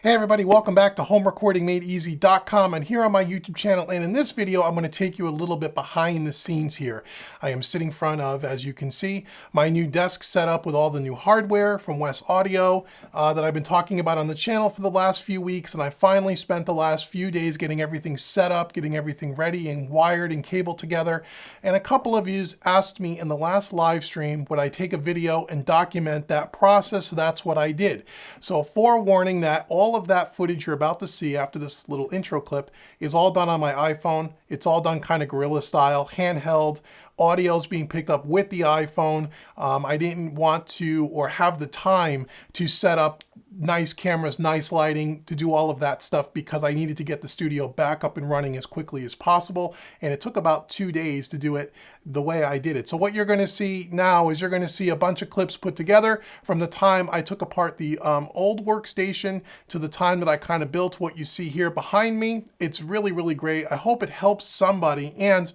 Hey everybody, welcome back to HomeRecordingMadeEasy.com, and here on my YouTube channel, and in this video I'm going to take you a little bit behind the scenes here. I am sitting in front of, as you can see, my new desk setup with all the new hardware from West Audio that I've been talking about on the channel for the last few weeks, and I finally spent the last few days getting everything set up, getting everything ready and wired and cabled together. And a couple of you asked me in the last live stream, would I take a video and document that process? So that's what I did. So forewarning that all of that footage you're about to see after this little intro clip is all done on my iPhone. It's all done kind of guerrilla style, handheld. Audio's being picked up with the iPhone. I didn't want to or have the time to set up nice cameras, nice lighting, to do all of that stuff because I needed to get the studio back up and running as quickly as possible. And it took about 2 days to do it the way I did it. So what you're going to see now is you're going to see a bunch of clips put together from the time I took apart the old workstation to the time that I kind of built what you see here behind me. It's really, really great. I hope it helps somebody, and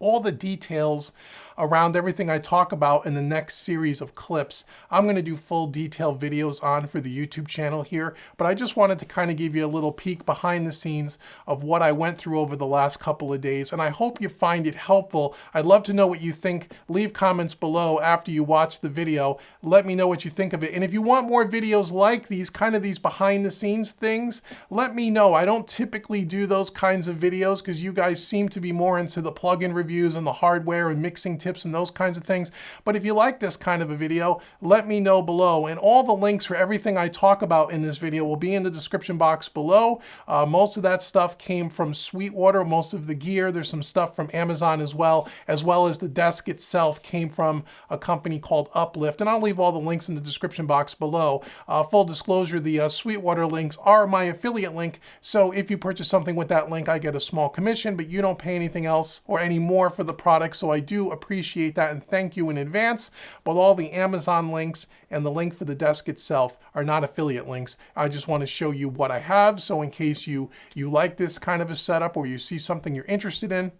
all the details around everything I talk about in the next series of clips, I'm going to do full detailed videos on for the YouTube channel here, but I just wanted to kind of give you a little peek behind the scenes of what I went through over the last couple of days, and I hope you find it helpful. I'd love to know what you think. Leave comments below after you watch the video. Let me know what you think of it, and if you want more videos like these, kind of these behind the scenes things, let me know. I don't typically do those kinds of videos because you guys seem to be more into the plugin reviews and the hardware and mixing tips and those kinds of things. But if you like this kind of a video, let me know below. And all the links for everything I talk about in this video will be in the description box below. Most of that stuff came from Sweetwater, most of the gear. There's some stuff from Amazon as well as the desk itself came from a company called Uplift. And I'll leave all the links in the description box below. Full disclosure, the Sweetwater links are my affiliate link. So if you purchase something with that link, I get a small commission, but you don't pay anything else or any more for the product. So I do appreciate that and thank you in advance. But all the Amazon links and the link for the desk itself are not affiliate links. I just want to show you what I have. So in case you like this kind of a setup or you see something you're interested in,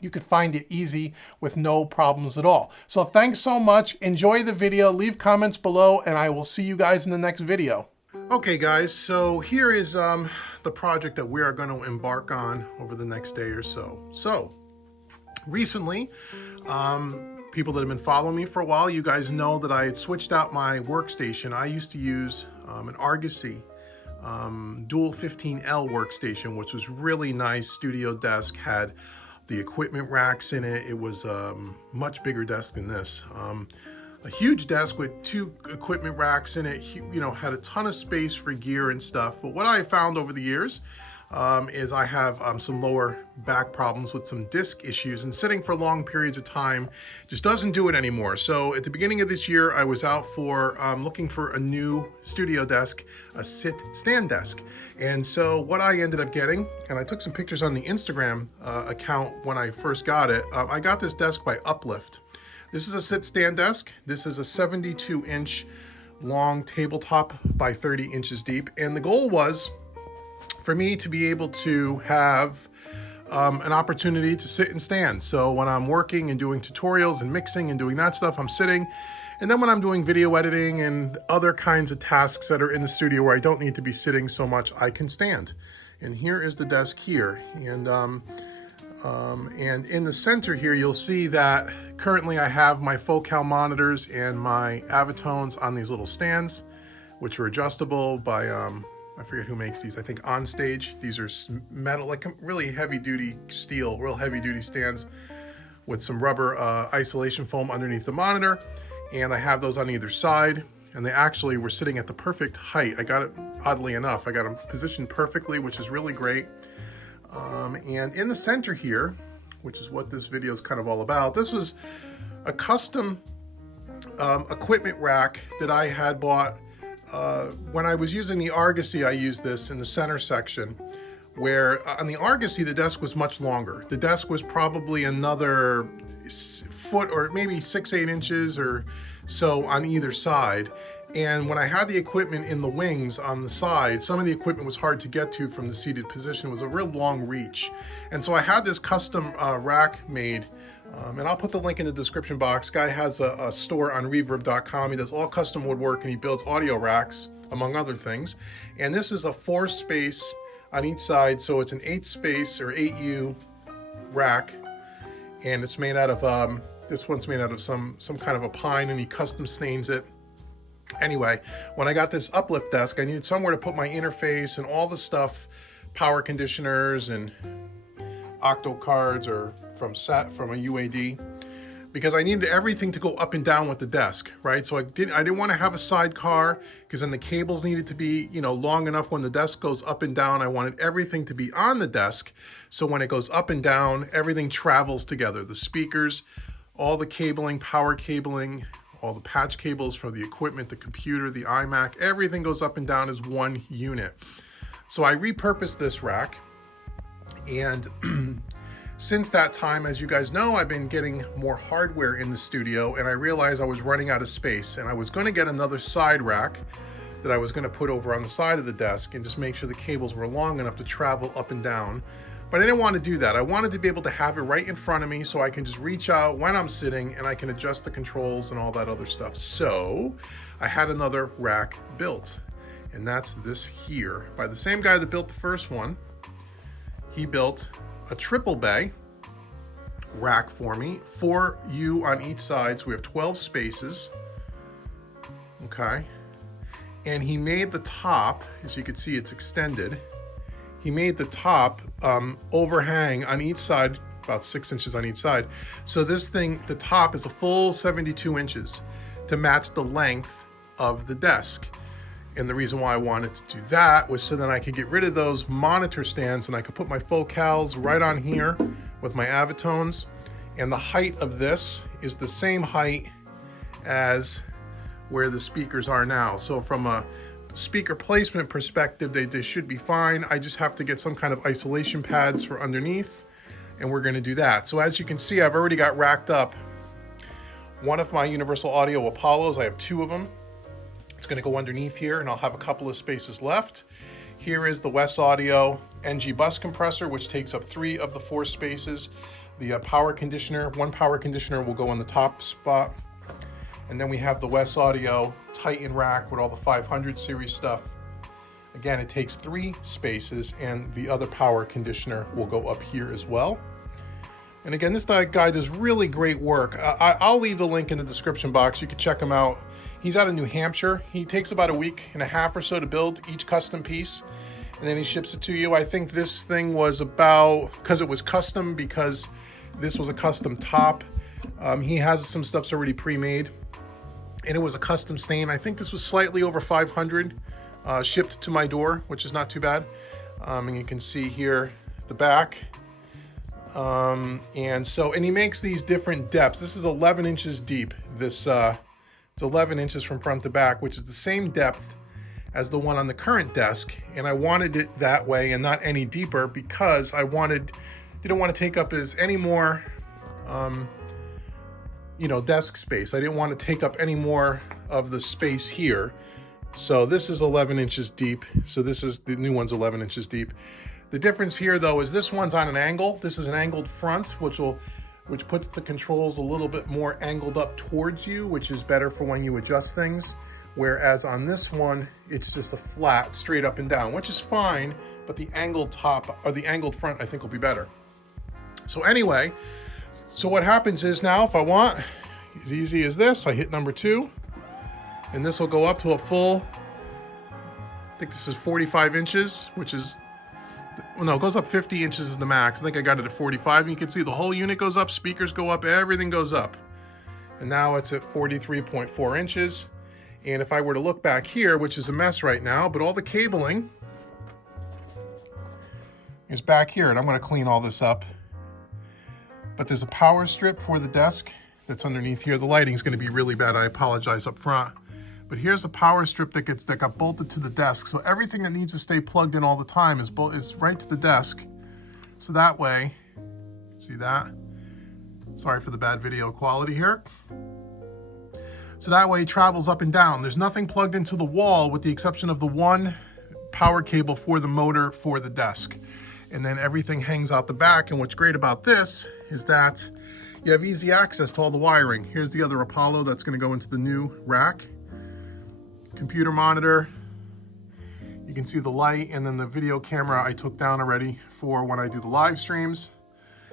you could find it easy with no problems at all. So thanks so much. Enjoy the video. Leave comments below and I will see you guys in the next video. Okay guys, so here is the project that we are going to embark on over the next day or so. Recently, people that have been following me for a while, you guys know that I had switched out my workstation. I used to use an Argosy Dual 15L workstation, which was really nice studio desk, had the equipment racks in it. It was a much bigger desk than this. A huge desk with 2 equipment racks in it, you know, had a ton of space for gear and stuff. But what I found over the years is I have some lower back problems with some disc issues, and sitting for long periods of time just doesn't do it anymore. So at the beginning of this year, I was out for looking for a new studio desk, a sit-stand desk. And so what I ended up getting, and I took some pictures on the Instagram account when I first got it, I got this desk by Uplift. This is a sit-stand desk. This is a 72-inch long tabletop by 30 inches deep. And the goal was for me to be able to have an opportunity to sit and stand. So when I'm working and doing tutorials and mixing and doing that stuff, I'm sitting. And then when I'm doing video editing and other kinds of tasks that are in the studio where I don't need to be sitting so much, I can stand. And here is the desk here. And in the center here, you'll see that currently I have my Focal monitors and my Avatones on these little stands, which are adjustable by, I forget who makes these, I think OnStage. These are metal, like really heavy duty steel, real heavy duty stands with some rubber isolation foam underneath the monitor. And I have those on either side. And they actually were sitting at the perfect height. I got it, oddly enough, I got them positioned perfectly, which is really great. And in the center here, which is what this video is kind of all about, this was a custom equipment rack that I had bought. When I was using the Argosy, I used this in the center section, where on the Argosy, the desk was much longer. The desk was probably another foot or maybe 6-8 inches or so on either side. And when I had the equipment in the wings on the side, some of the equipment was hard to get to from the seated position. It was a real long reach. And so I had this custom rack made, and I'll put the link in the description box. Guy has a store on Revamp.com. He does all custom woodwork and he builds audio racks, among other things. And this is a 4 space on each side, so it's an 8 space or 8U rack, and it's made out of this one's made out of some kind of a pine, and he custom stains it. Anyway, when I got this uplift desk, I needed somewhere to put my interface and all the stuff, power conditioners and octo cards or from a UAD, because I needed everything to go up and down with the desk, right? So I didn't want to have a sidecar, because then the cables needed to be, you know, long enough when the desk goes up and down. I wanted everything to be on the desk, so when it goes up and down, everything travels together. The speakers, all the cabling, power cabling, all the patch cables for the equipment, the computer, the iMac, everything goes up and down as one unit. So I repurposed this rack, and since that time, as you guys know, I've been getting more hardware in the studio, and I realized I was running out of space, and I was going to get another side rack that I was going to put over on the side of the desk and just make sure the cables were long enough to travel up and down. But I didn't want to do that. I wanted to be able to have it right in front of me, so I can just reach out when I'm sitting and I can adjust the controls and all that other stuff. So I had another rack built, and that's this here by the same guy that built the first one. He built a triple bay rack for me, 4U on each side, so we have 12 spaces. Okay, and he made the top, as you can see, it's extended. He made the top overhang on each side, about 6 inches on each side. So this thing, the top is a full 72 inches to match the length of the desk. And the reason why I wanted to do that was so that I could get rid of those monitor stands, and I could put my focals right on here with my Avitones. And the height of this is the same height as where the speakers are now. So from a speaker placement perspective, they should be fine. I just have to get some kind of isolation pads for underneath, and we're going to do that. So as you can see, I've already got racked up one of my Universal Audio Apollos. I have 2 of them. It's going to go underneath here, and I'll have a couple of spaces left. Here is the Wes Audio NG bus compressor, which takes up 3 of the 4 spaces. The power conditioner, 1 power conditioner will go on the top spot. And then we have the Wes Audio Titan rack with all the 500 series stuff. Again, it takes 3 spaces, and the other power conditioner will go up here as well. And again, this guy does really great work. I'll leave the link in the description box. You can check him out. He's out of New Hampshire. He takes about a week and a half or so to build each custom piece, and then he ships it to you. I think this thing was about, because it was custom, because this was a custom top. He has some stuff's already pre-made, and it was a custom stain. I think this was slightly over 500 shipped to my door, which is not too bad. And you can see here the back. And he makes these different depths. This is 11 inches deep. It's 11 inches from front to back, which is the same depth as the one on the current desk. And I wanted it that way and not any deeper, because I didn't want to take up any more, desk space. I didn't want to take up any more of the space here. So this is 11 inches deep. So the new one's 11 inches deep. The difference here, though, is this one's on an angle. This is an angled front, which puts the controls a little bit more angled up towards you, which is better for when you adjust things. Whereas on this one, it's just a flat, straight up and down, which is fine, but the angled top, or the angled front, I think will be better. So anyway, so what happens is now, if I want, as easy as this, I hit number 2, and this will go up to a full, I think this is 45 inches, which is, well, no, it goes up 50 inches is the max. I think I got it at 45. And you can see the whole unit goes up, speakers go up, everything goes up. And now it's at 43.4 inches. And if I were to look back here, which is a mess right now, but all the cabling is back here, and I'm going to clean all this up. But there's a power strip for the desk that's underneath here. The lighting's going to be really bad. I apologize up front. But here's a power strip that got bolted to the desk. So everything that needs to stay plugged in all the time is right to the desk. So that way, see that? Sorry for the bad video quality here. So that way it travels up and down. There's nothing plugged into the wall with the exception of the one power cable for the motor for the desk. And then everything hangs out the back. And what's great about this is that you have easy access to all the wiring. Here's the other Apollo that's going to go into the new rack. Computer monitor, You can see the light, and then the video camera I took down already for when I do the live streams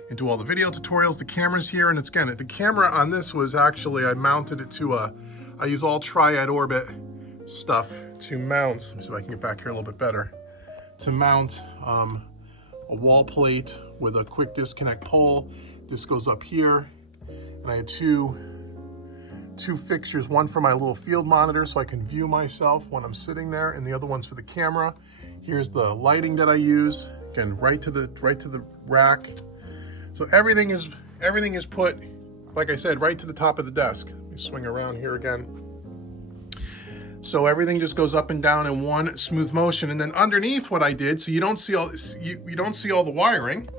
and do all the video tutorials. The camera's here, and it's again, the camera on this was actually, I mounted it to I use all triad orbit stuff to mount. Let me see if I can get back here a little bit better. To mount a wall plate with a quick disconnect pole. This goes up here, and I had two fixtures, one for my little field monitor so I can view myself when I'm sitting there, and the other one's for the camera. Here's the lighting that I use, again, right to the rack. So everything is put, like I said, right to the top of the desk. Let me swing around here again. So everything just goes up and down in one smooth motion. And then underneath what I did, so you don't see all this, you don't see all the wiring.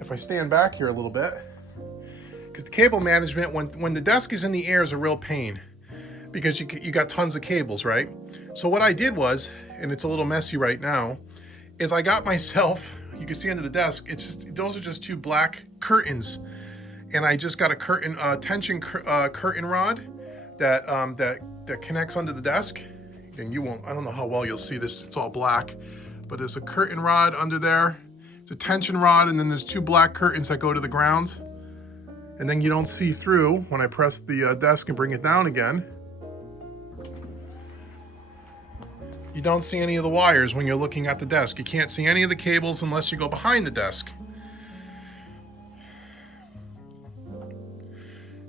If I stand back here a little bit, because the cable management, when the desk is in the air, is a real pain, because you got tons of cables, right? So what I did was, and it's a little messy right now, is I got myself, you can see under the desk, it's just, those are just two black curtains, and I just got a tension curtain rod that connects under the desk. And I don't know how well you'll see this, it's all black, but there's a curtain rod under there. It's a tension rod, and then there's two black curtains that go to the grounds. And then you don't see through when I press the desk and bring it down again. You don't see any of the wires when you're looking at the desk. You can't see any of the cables unless you go behind the desk.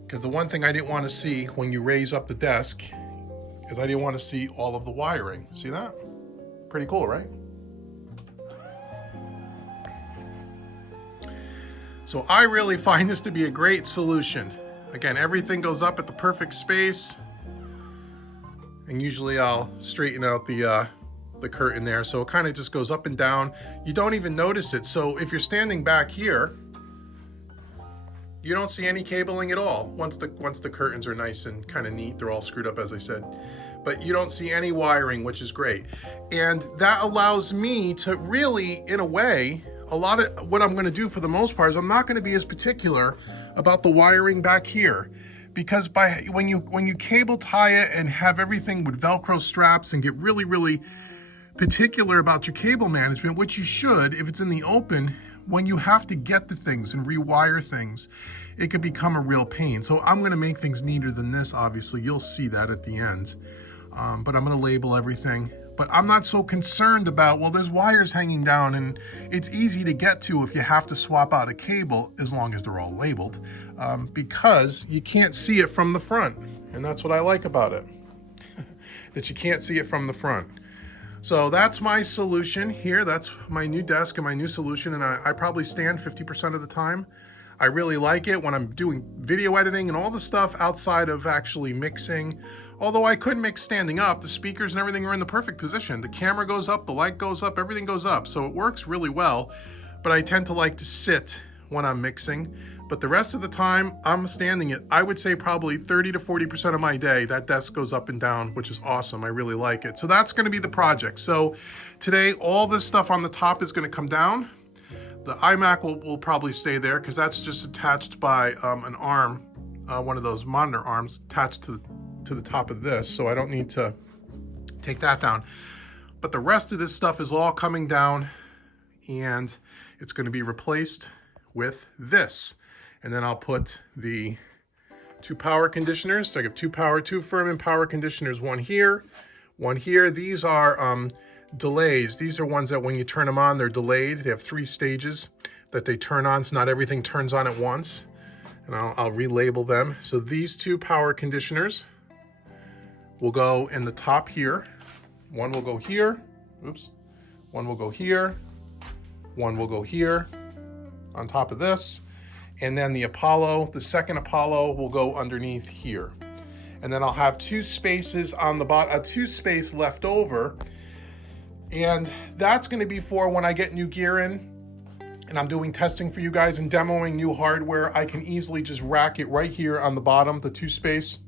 Because the one thing I didn't want to see when you raise up the desk is I didn't want to see all of the wiring. See that? Pretty cool, right? So I really find this to be a great solution. Again, everything goes up at the perfect space. And usually I'll straighten out the curtain there. So it kind of just goes up and down. You don't even notice it. So if you're standing back here, you don't see any cabling at all. Once the curtains are nice and kind of neat, they're all screwed up, as I said. But you don't see any wiring, which is great. And that allows me to really, in a way, a lot of what I'm going to do for the most part is I'm not going to be as particular about the wiring back here, because when you cable tie it and have everything with Velcro straps and get really, really particular about your cable management, which you should if it's in the open, when you have to get the things and rewire things, it could become a real pain. So I'm going to make things neater than this, obviously. You'll see that at the end. But I'm going to label everything. But I'm not so concerned about, well, there's wires hanging down, and it's easy to get to if you have to swap out a cable, as long as they're all labeled, because you can't see it from the front. And that's what I like about it, that you can't see it from the front. So that's my solution here. That's my new desk and my new solution. And I probably stand 50% of the time. I really like it when I'm doing video editing and all the stuff outside of actually mixing. Although I could mix standing up, the speakers and everything are in the perfect position. The camera goes up, the light goes up, everything goes up. So it works really well, but I tend to like to sit when I'm mixing. But the rest of the time, I'm standing it. I would say probably 30 to 40% of my day, that desk goes up and down, which is awesome. I really like it. So that's gonna be the project. So today, all this stuff on the top is gonna come down. The iMac will probably stay there, because that's just attached by an arm, one of those monitor arms attached to the top of this. So I don't need to take that down. But the rest of this stuff is all coming down, and it's gonna be replaced with this. And then I'll put the two power conditioners. So I have two Furman power conditioners, one here, one here. These are delays. These are ones that when you turn them on, they're delayed. They have 3 stages that they turn on, so not everything turns on at once. And I'll relabel them. So these two power conditioners will go in the top here. One will go here. Oops. One will go here. One will go here on top of this. And then the Apollo, the second Apollo, will go underneath here. And then I'll have 2 spaces on the bottom, 2 space left over. And that's gonna be for when I get new gear in and I'm doing testing for you guys and demoing new hardware. I can easily just rack it right here on the bottom, the 2 space.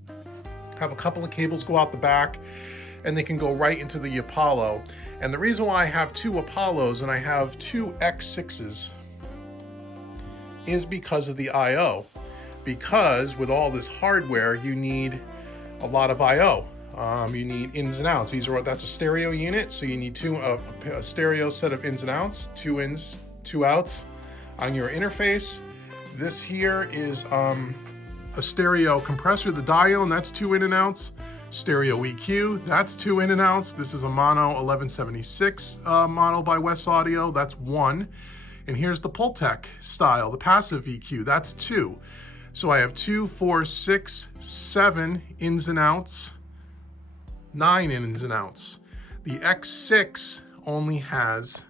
Have a couple of cables go out the back, and they can go right into the Apollo. And the reason why I have 2 Apollos and I have 2 X6s is because of the I/O. Because with all this hardware, you need a lot of I/O. you need ins and outs. That's a stereo unit, so you need a stereo set of ins and outs, 2 ins, 2 outs on your interface. This here is a stereo compressor, the dial, and that's 2 in and outs. Stereo EQ, that's 2 in and outs. This is a mono 1176 model by West Audio, that's 1. And here's the Pultec style, the passive EQ, that's 2. So I have 2, 4, 6, 7 ins and outs, 9 ins and outs. The X6 only has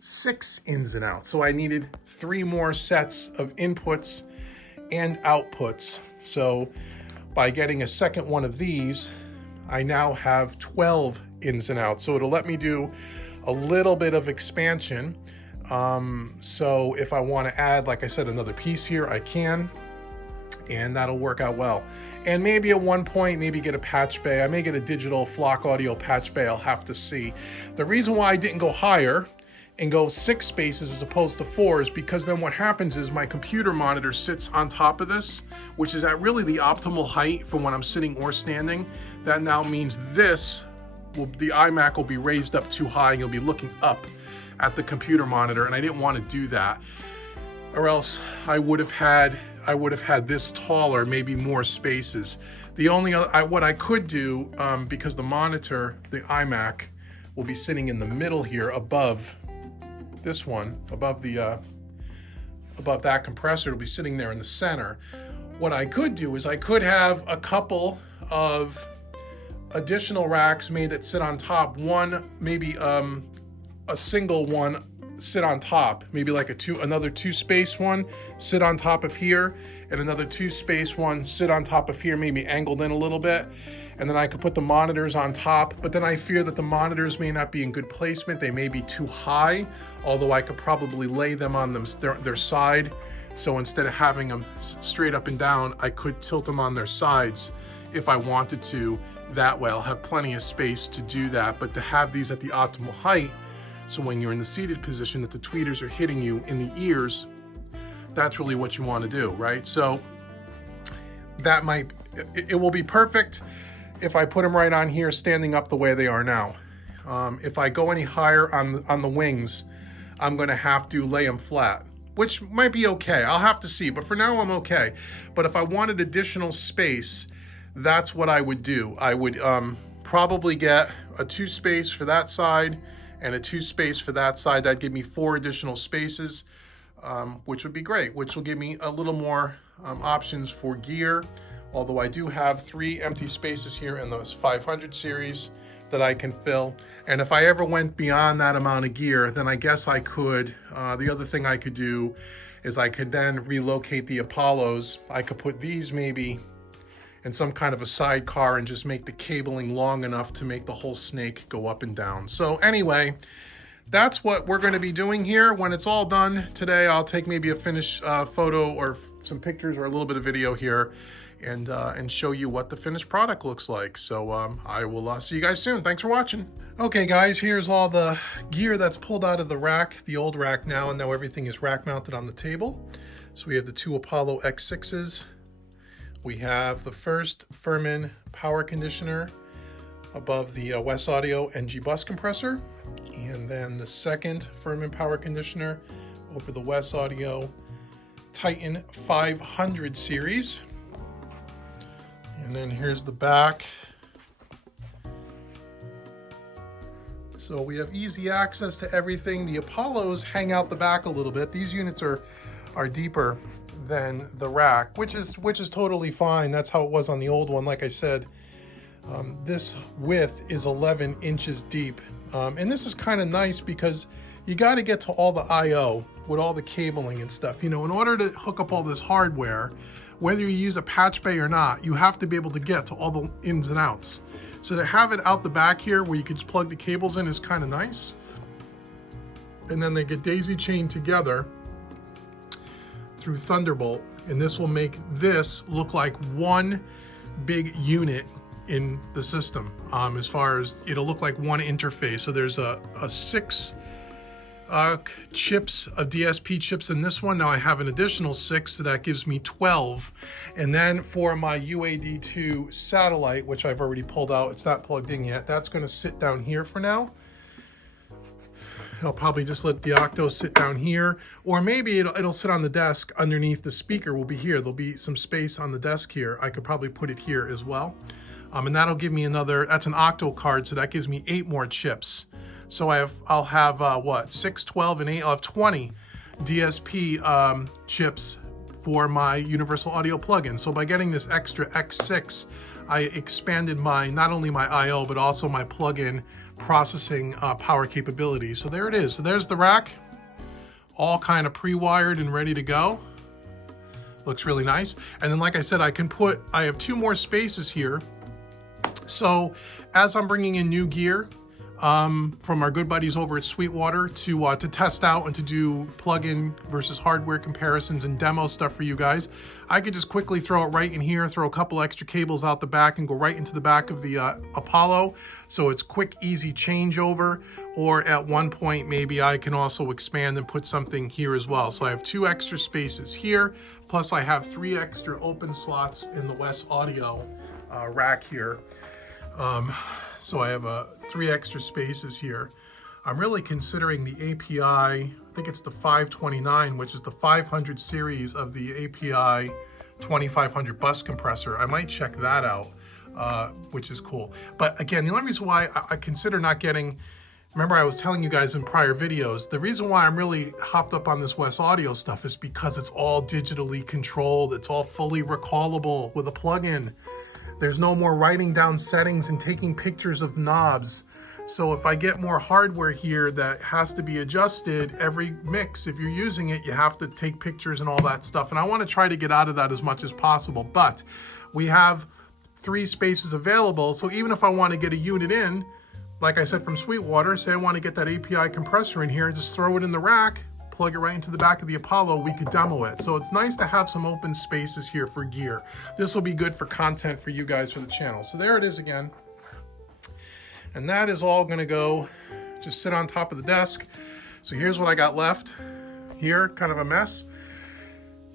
6 ins and outs. So I needed 3 more sets of inputs and outputs. So by getting a second one of these, I now have 12 ins and outs. So it'll let me do a little bit of expansion. So if I want to add, like I said, another piece here, I can, and that'll work out well. And maybe at one point, maybe get a patch bay. I may get a digital Flock Audio patch bay, I'll have to see. The reason why I didn't go higher and go 6 spaces as opposed to 4 is because then what happens is my computer monitor sits on top of this, which is at really the optimal height for when I'm sitting or standing. That now means the iMac will be raised up too high and you'll be looking up at the computer monitor, and I didn't want to do that. Or else I would have had this taller, maybe more spaces. The only other, what I could do, because the monitor, the iMac, will be sitting in the middle here above this one, above that compressor, it'll be sitting there in the center. What I could do is I could have a couple of additional racks made that sit on top. One, maybe a single one sit on top, maybe like another 2 space one sit on top of here, and another 2 space one sit on top of here, maybe angled in a little bit. And then I could put the monitors on top, but then I fear that the monitors may not be in good placement. They may be too high, although I could probably lay them on their side. So instead of having them straight up and down, I could tilt them on their sides if I wanted to. That way I'll have plenty of space to do that, but to have these at the optimal height, so when you're in the seated position that the tweeters are hitting you in the ears, that's really what you want to do, right? So it will be perfect if I put them right on here standing up the way they are now. If I go any higher on the wings, I'm going to have to lay them flat, which might be okay. I'll have to see, but for now I'm okay. But if I wanted additional space, that's what I would do. I would probably get a 2 space for that side and a 2 space for that side. That'd give me 4 additional spaces, which would be great, which will give me a little more options for gear. Although I do have 3 empty spaces here in those 500 series that I can fill. And if I ever went beyond that amount of gear, then I guess I could, the other thing I could do is I could then relocate the Apollos. I could put these maybe in some kind of a sidecar and just make the cabling long enough to make the whole snake go up and down. So anyway, that's what we're going to be doing here. When it's all done today, I'll take maybe a finished photo or some pictures or a little bit of video here and show you what the finished product looks like. So I will see you guys soon. Thanks for watching. Okay guys, here's all the gear that's pulled out of the rack, the old rack now, and now everything is rack mounted on the table. So we have the 2 Apollo X6s. We have the first Furman power conditioner above the West Audio NG bus compressor, and then the second Furman power conditioner over the West Audio Titan 500 series. And then here's the back. So we have easy access to everything. The Apollos hang out the back a little bit. These units are deeper than the rack, which is totally fine. That's how it was on the old one. Like I said, this width is 11 inches deep. And this is kind of nice because you got to get to all the I/O with all the cabling and stuff. You know, in order to hook up all this hardware, whether you use a patch bay or not, you have to be able to get to all the ins and outs. So to have it out the back here where you can just plug the cables in is kind of nice. And then they get daisy chained together through Thunderbolt, and this will make this look like one big unit in the system. As far as it'll look like one interface. So there's a 6 chips of DSP chips in this one. Now I have an additional 6, so that gives me 12. And then for my UAD2 satellite, which I've already pulled out, it's not plugged in yet, that's going to sit down here for now. I'll probably just let the Octo sit down here, or maybe it'll sit on the desk underneath the speaker. Will be here. There'll be some space on the desk here. I could probably put it here as well. And that'll give me another, that's an Octo card, so that gives me 8 more chips. So I'll have what, 6, 12, and 8, I'll have 20 DSP chips for my Universal Audio plugin. So by getting this extra X6, I expanded not only my I/O, but also my plugin processing power capabilities. So there it is. So there's the rack, all kind of pre-wired and ready to go. Looks really nice. And then like I said, I have 2 more spaces here. So as I'm bringing in new gear, from our good buddies over at Sweetwater to test out and to do plug-in versus hardware comparisons and demo stuff for you guys, I could just quickly throw it right in here, throw a couple extra cables out the back and go right into the back of the Apollo. So it's quick, easy changeover. Or at one point, maybe I can also expand and put something here as well. So I have 2 extra spaces here, plus I have 3 extra open slots in the West Audio rack here. So I have 3 extra spaces here. I'm really considering the API, I think it's the 529, which is the 500 series of the API 2500 bus compressor. I might check that out, which is cool. But again, the only reason why I consider not getting, remember I was telling you guys in prior videos, the reason why I'm really hopped up on this West Audio stuff is because it's all digitally controlled. It's all fully recallable with a plugin. There's no more writing down settings and taking pictures of knobs. So if I get more hardware here that has to be adjusted every mix, if you're using it, you have to take pictures and all that stuff. And I want to try to get out of that as much as possible. But we have 3 spaces available. So even if I want to get a unit in, like I said from Sweetwater, say I want to get that API compressor in here, just throw it in the rack, plug it right into the back of the Apollo, we could demo it. So it's nice to have some open spaces here for gear. This will be good for content for you guys for the channel. So there it is again. And that is all gonna go, just sit on top of the desk. So here's what I got left here, kind of a mess.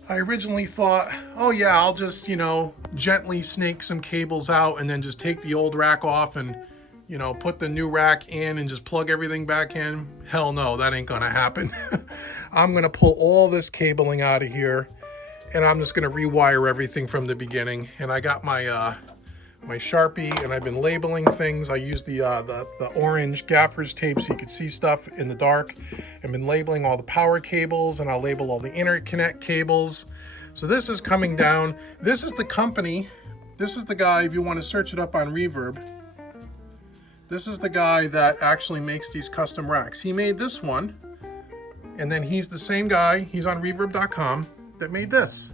I originally thought, oh yeah, I'll just, gently snake some cables out and then just take the old rack off and put the new rack in and just plug everything back in. Hell no, that ain't gonna happen. I'm gonna pull all this cabling out of here and I'm just gonna rewire everything from the beginning. And I got my my Sharpie and I've been labeling things. I use the orange gaffer's tape so you could see stuff in the dark. I've been labeling all the power cables and I'll label all the interconnect cables. So this is coming down. This is the company. This is the guy, if you want to search it up on Reverb. This is the guy that actually makes these custom racks. He made this one, and then he's the same guy, he's on reverb.com, that made this.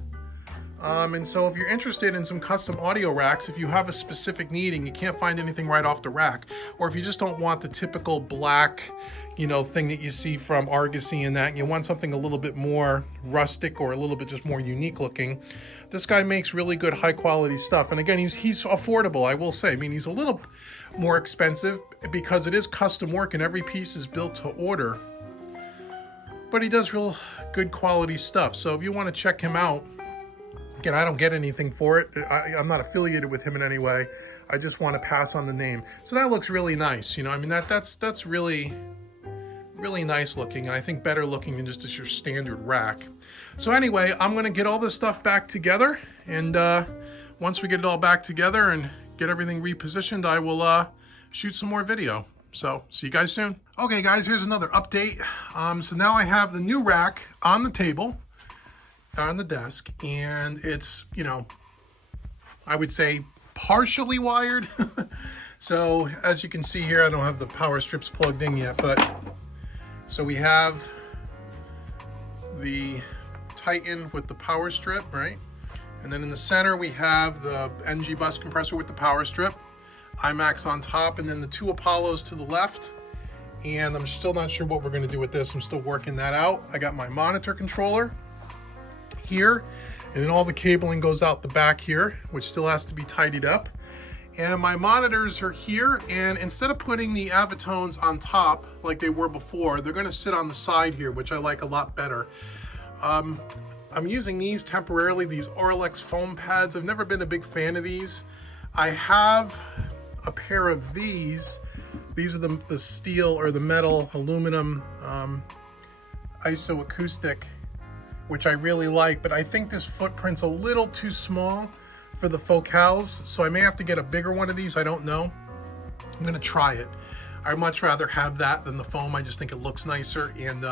And so if you're interested in some custom audio racks, if you have a specific need and you can't find anything right off the rack, or if you just don't want the typical black, thing that you see from Argosy and that, and you want something a little bit more rustic or a little bit just more unique looking, this guy makes really good high quality stuff. And again, he's affordable, I will say. I mean, he's a little more expensive because it is custom work and every piece is built to order, but he does real good quality stuff. So if you want to check him out, again, I don't get anything for it. I'm not affiliated with him in any way. I just want to pass on the name. So that looks really nice. I mean, that's really nice looking, and I think better looking than just your standard rack. So anyway, I'm going to get all this stuff back together, and once we get it all back together and get everything repositioned, I will shoot some more video. So see you guys soon. Okay guys, here's another update. So now I have the new rack on the table, on the desk, and it's, I would say partially wired. So as you can see here, I don't have the power strips plugged in yet, but so we have the Titan with the power strip, right? And then in the center, we have the NG bus compressor with the power strip, IMAX on top, and then the 2 Apollos to the left. And I'm still not sure what we're gonna do with this. I'm still working that out. I got my monitor controller here, and then all the cabling goes out the back here, which still has to be tidied up. And my monitors are here, and instead of putting the Avatones on top like they were before, they're gonna sit on the side here, which I like a lot better. I'm using these temporarily, these Orlex foam pads. I've never been a big fan of these. I have a pair of these. These are the steel or the metal aluminum isoacoustic, which I really like, but I think this footprint's a little too small for the focals, so I may have to get a bigger one of these. I don't know. I'm gonna try it. I'd much rather have that than the foam. I just think it looks nicer and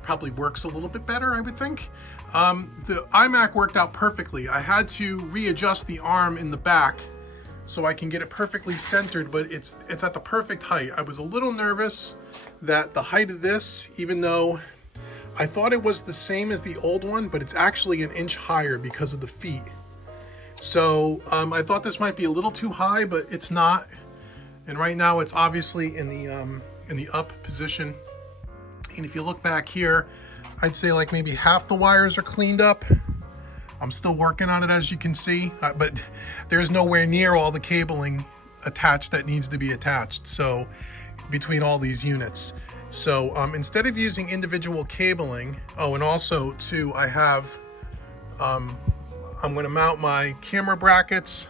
probably works a little bit better, I would think. The iMac worked out perfectly. I had to readjust the arm in the back so I can get it perfectly centered, but it's at the perfect height. I was a little nervous that the height of this, even though I thought it was the same as the old one, but it's actually an inch higher because of the feet. So I thought this might be a little too high, but it's not. And right now it's obviously in the up position. And if you look back here, I'd say like maybe half the wires are cleaned up. I'm still working on it, as you can see, but there's nowhere near all the cabling attached that needs to be attached. So between all these units. So instead of using individual cabling, oh, and also too, I have, I'm going to mount my camera brackets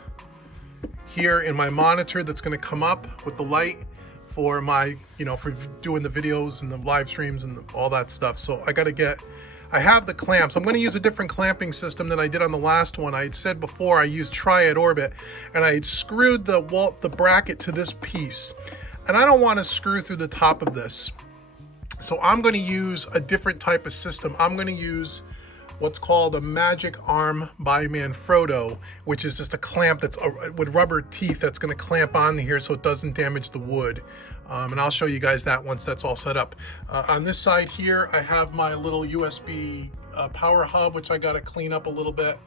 here in my monitor that's going to come up with the light for my, for doing the videos and the live streams and all that stuff. So I have the clamps. I'm going to use a different clamping system than I did on the last one. I had said before I used Triad Orbit, and I had screwed the bracket to this piece. And I don't want to screw through the top of this. So I'm going to use a different type of system. I'm going to use what's called a Magic Arm by Manfrotto, which is just a clamp that's with rubber teeth that's going to clamp on here so it doesn't damage the wood. And I'll show you guys that once that's all set up. On this side here, I have my little USB power hub, which I got to clean up a little bit.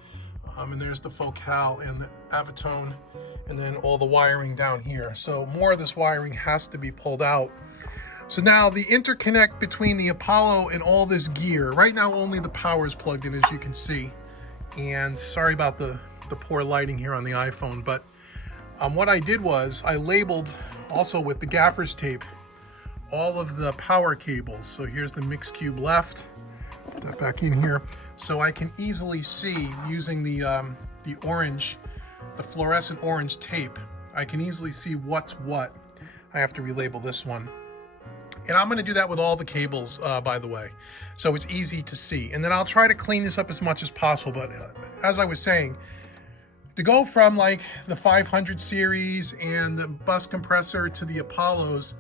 And there's the focal and the Avatone, and then all the wiring down here. So more of this wiring has to be pulled out. So now the interconnect between the Apollo and all this gear, right now only the power is plugged in, as you can see. And sorry about the poor lighting here on the iPhone, but what I did was I labeled also with the gaffer's tape all of the power cables. So here's the mix cube left, put that back in here. So I can easily see using the orange, the fluorescent orange tape, I can easily see what's what. I have to relabel this one. And I'm going to do that with all the cables, by the way. So it's easy to see. And then I'll try to clean this up as much as possible. But as I was saying, to go from like the 500 series and the bus compressor to the Apollos,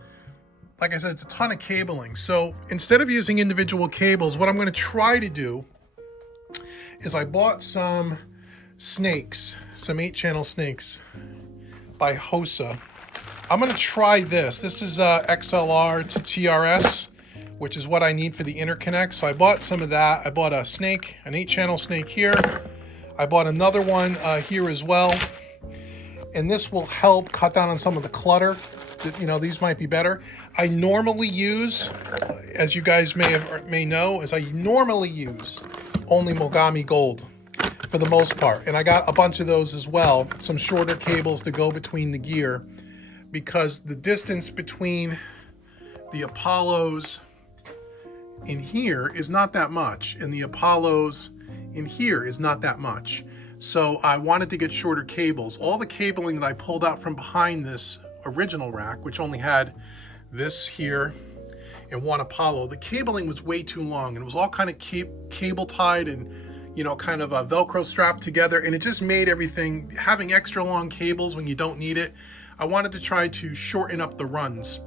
like I said, it's a ton of cabling. So instead of using individual cables, what I'm going to try to do is I bought some snakes, some 8-channel snakes by Hosa. I'm going to try this. This is XLR to TRS, which is what I need for the interconnect. So I bought some of that. I bought a snake, an 8-channel snake here. I bought another one here as well. And this will help cut down on some of the clutter. These might be better. I normally use, as you guys may know, I normally use only Mogami Gold for the most part. And I got a bunch of those as well. Some shorter cables to go between the gear, because the distance between the Apollos in here is not that much, and the Apollos in here is not that much. So I wanted to get shorter cables. All the cabling that I pulled out from behind this original rack, which only had this here and one Apollo, the cabling was way too long, and it was all kind of cable tied and kind of a Velcro strapped together, and it just made everything, having extra long cables when you don't need it. I wanted to try to shorten up the runs.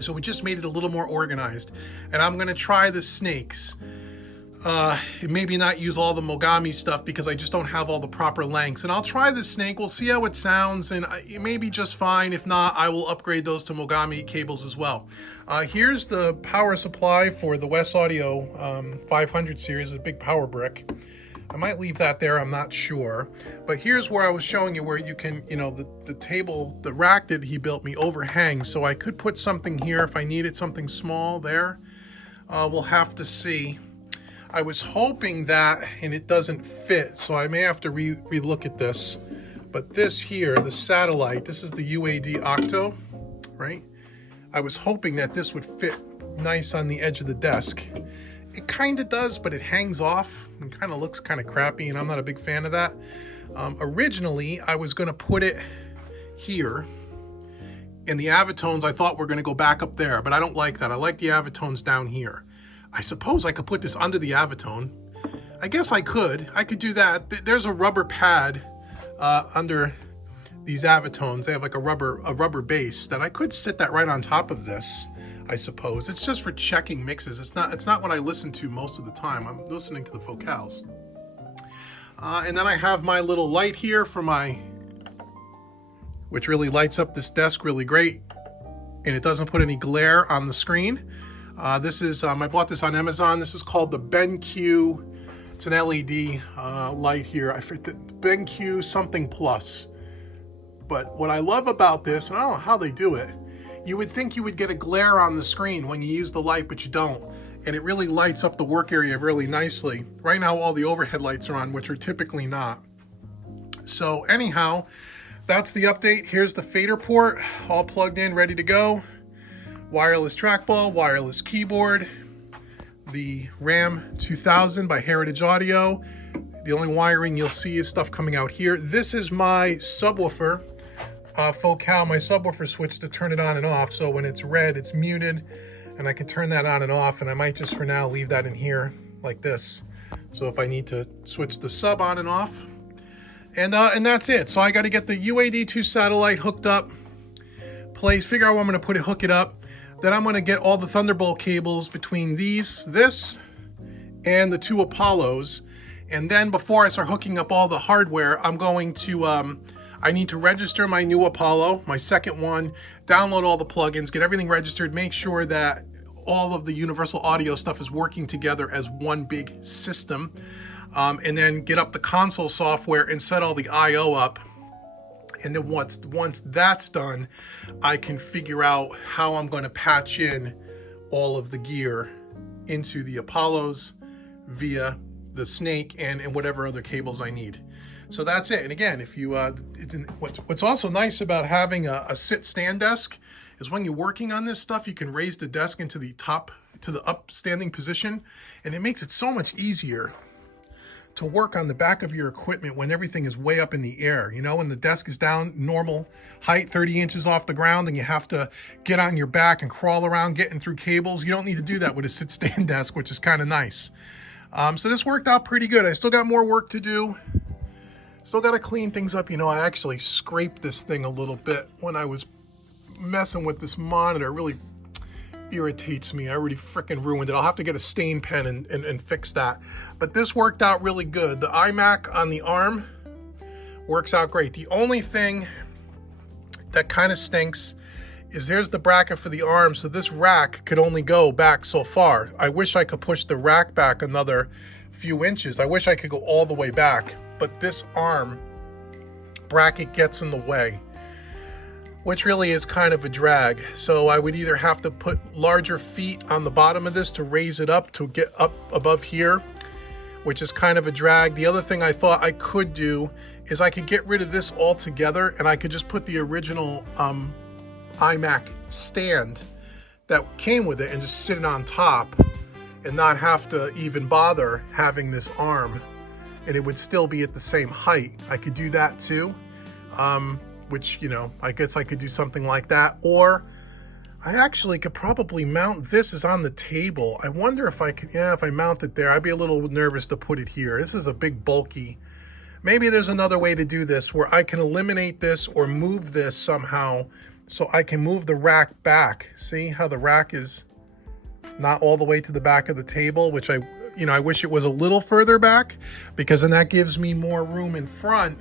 So it just made it a little more organized. And I'm going to try the snakes. Maybe not use all the Mogami stuff because I just don't have all the proper lengths. And I'll try the snake. We'll see how it sounds, and it may be just fine. If not, I will upgrade those to Mogami cables as well. Here's the power supply for the West Audio 500 series, a big power brick. I might leave that there, I'm not sure. But here's where I was showing you where you can, the table, the rack that he built me overhangs. So I could put something here if I needed something small there. We'll have to see. I was hoping that, and it doesn't fit, so I may have to re-look at this. But this here, the satellite, this is the UAD Octo, right? I was hoping that this would fit nice on the edge of the desk. It kind of does, but it hangs off and kind of looks kind of crappy, and I'm not a big fan of that. Originally, I was going to put it here, and the Avatones I thought were going to go back up there, but I don't like that. I like the Avatones down here. I suppose I could put this under the Avatone. I guess I could do that. There's a rubber pad under these Avatones. They have like a rubber base that I could sit that right on top of this, I suppose. It's just for checking mixes. It's not what I listen to most of the time. I'm listening to the Focals. And then I have my little light here for which really lights up this desk really great, and it doesn't put any glare on the screen. This is, I bought this on Amazon. This is called the BenQ. It's an LED light here. I forget, BenQ something plus. But what I love about this, and I don't know how they do it, you would think you would get a glare on the screen when you use the light, but you don't. And it really lights up the work area really nicely. Right now, all the overhead lights are on, which are typically not. So anyhow, that's the update. Here's the fader port, all plugged in, ready to go. Wireless trackball, wireless keyboard, the RAM 2000 by Heritage Audio. The only wiring you'll see is stuff coming out here. This is my subwoofer, Focal, my subwoofer switch to turn it on and off. So when it's red, it's muted, and I can turn that on and off, and I might just for now leave that in here like this. So if I need to switch the sub on and off, and that's it. So I got to get the UAD2 satellite hooked up, figure out where I'm going to hook it up. Then I'm going to get all the Thunderbolt cables between this, and the two Apollos. And then before I start hooking up all the hardware, I'm going to, I need to register my new Apollo, my second one, download all the plugins, get everything registered, make sure that all of the Universal Audio stuff is working together as one big system. And then get up the console software and set all the I/O up. And then once that's done, I can figure out how I'm going to patch in all of the gear into the Apollos via the Snake and whatever other cables I need. So that's it. And again, if you what's also nice about having a sit stand desk is when you're working on this stuff, you can raise the desk into the upstanding position, and it makes it so much easier to work on the back of your equipment when everything is way up in the air. You know, when the desk is down normal height, 30 inches off the ground, and you have to get on your back and crawl around getting through cables. You don't need to do that with a sit stand desk, which is kind of nice. So this worked out pretty good. I still got more work to do. Still got to clean things up. You know, I actually scraped this thing a little bit when I was messing with this monitor. It really irritates me. I already freaking ruined it. I'll have to get a stain pen and fix that. But this worked out really good. The iMac on the arm works out great. The only thing that kind of stinks is there's the bracket for the arm, so this rack could only go back so far. I wish I could push the rack back another few inches. I wish I could go all the way back, but this arm bracket gets in the way, which really is kind of a drag. So I would either have to put larger feet on the bottom of this to raise it up to get up above here, which is kind of a drag. The other thing I thought I could do is I could get rid of this altogether, and I could just put the original iMac stand that came with it and just sit it on top and not have to even bother having this arm, and it would still be at the same height. I could do that too, which, you know, I guess I could do something like that. Or I actually could probably mount this as on the table. I wonder if I could, yeah, if I mount it there. I'd be a little nervous to put it here. This is a big bulky. Maybe there's another way to do this where I can eliminate this or move this somehow so I can move the rack back. See how the rack is not all the way to the back of the table, which I wish it was a little further back, because then that gives me more room in front.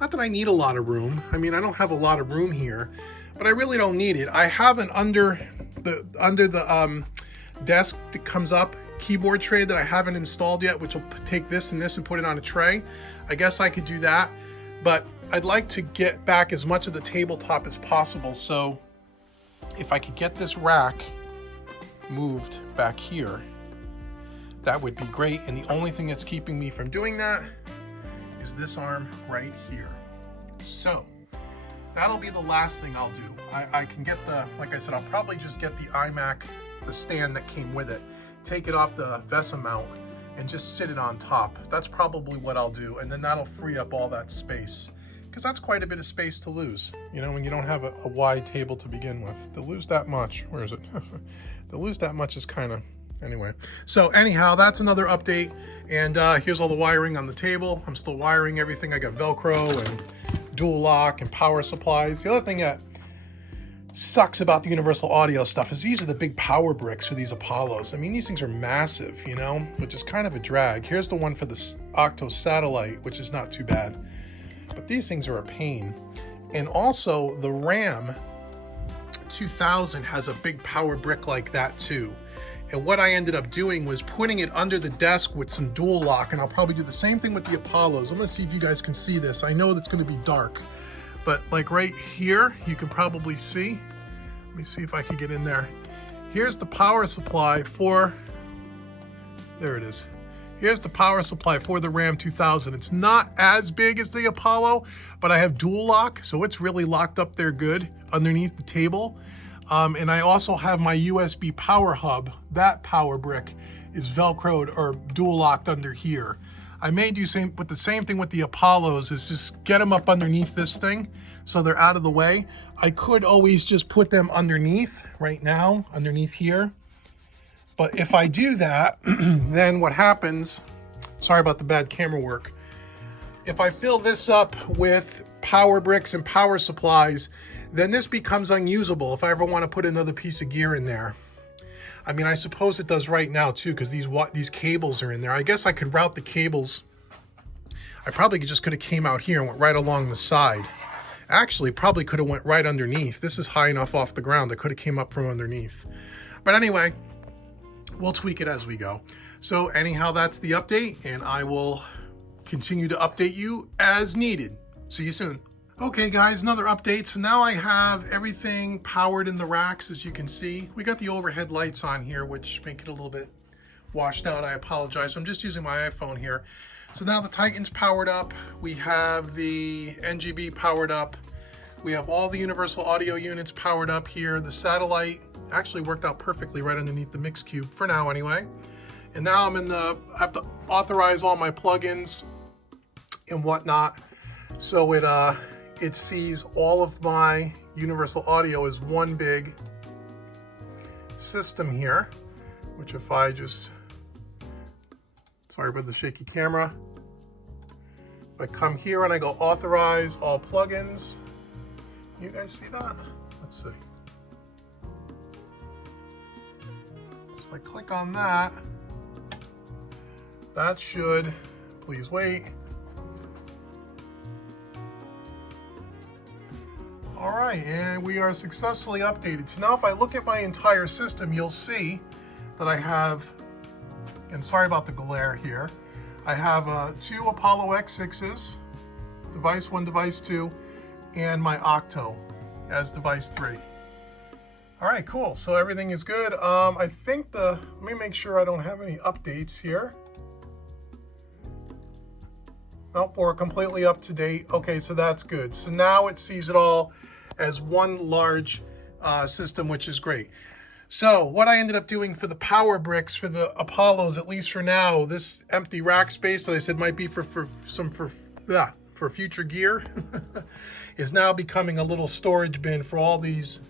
Not that I need a lot of room. I mean, I don't have a lot of room here, but I really don't need it. I have an under the desk that comes up keyboard tray that I haven't installed yet, which will take this and this and put it on a tray. I guess I could do that, but I'd like to get back as much of the tabletop as possible. So if I could get this rack moved back here, that would be great. And the only thing that's keeping me from doing that is this arm right here. So that'll be the last thing I'll do. I can get the, like I said, I'll probably just get the iMac, the stand that came with it, take it off the VESA mount and just sit it on top. That's probably what I'll do. And then that'll free up all that space, because that's quite a bit of space to lose, you know, when you don't have a wide table to begin with. To lose that much, where is it? To lose that much is kind of, anyway. So anyhow, that's another update. And here's all the wiring on the table. I'm still wiring everything. I got Velcro and dual lock and power supplies. The other thing that sucks about the universal audio stuff is these are the big power bricks for these Apollos. I mean, these things are massive, you know, which is kind of a drag. Here's the one for the Octo satellite, which is not too bad, but these things are a pain. And also the RAM 2000 has a big power brick like that too. And what I ended up doing was putting it under the desk with some dual lock, and I'll probably do the same thing with the Apollos. I'm gonna see if you guys can see this. I know that's gonna be dark, but like right here, you can probably see. Let me see if I can get in there. Here's the power supply for, there it is. Here's the power supply for the RAM 2000. It's not as big as the Apollo, but I have dual lock, so it's really locked up there good underneath the table. And I also have my USB power hub. That power brick is Velcroed or dual locked under here. I may do the same thing with the Apollos, is just get them up underneath this thing so they're out of the way. I could always just put them underneath right now, underneath here. But if I do that, then what happens, sorry about the bad camera work. If I fill this up with power bricks and power supplies, then this becomes unusable if I ever want to put another piece of gear in there. I mean, I suppose it does right now too, because these cables are in there. I guess I could route the cables. I probably just could have came out here and went right along the side. Actually, probably could have went right underneath. This is high enough off the ground. I could have came up from underneath. But anyway, we'll tweak it as we go. So anyhow, that's the update, and I will continue to update you as needed. See you soon. Okay guys, another update. So now I have everything powered in the racks, as you can see. We got the overhead lights on here, which make it a little bit washed out. I apologize. I'm just using my iPhone here. So now the Titan's powered up. We have the NGB powered up. We have all the universal audio units powered up here. The satellite actually worked out perfectly right underneath the mix cube, for now anyway. And now I have to authorize all my plugins and whatnot. So it sees all of my universal audio as one big system here, which if I just, sorry about the shaky camera. If I come here and I go authorize all plugins, you guys see that? Let's see. So if I click on that, that should, please wait. All right, and we are successfully updated. So now if I look at my entire system, you'll see that I have, and sorry about the glare here, I have 2 Apollo X6s, device 1, device 2, and my Octo as device 3. All right, cool, so everything is good. I think let me make sure I don't have any updates here. Nope, we're completely up to date. Okay, so that's good. So now it sees it all as one large system, which is great. So what I ended up doing for the power bricks for the Apollos, at least for now, this empty rack space that I said might be for future gear, is now becoming a little storage bin for all the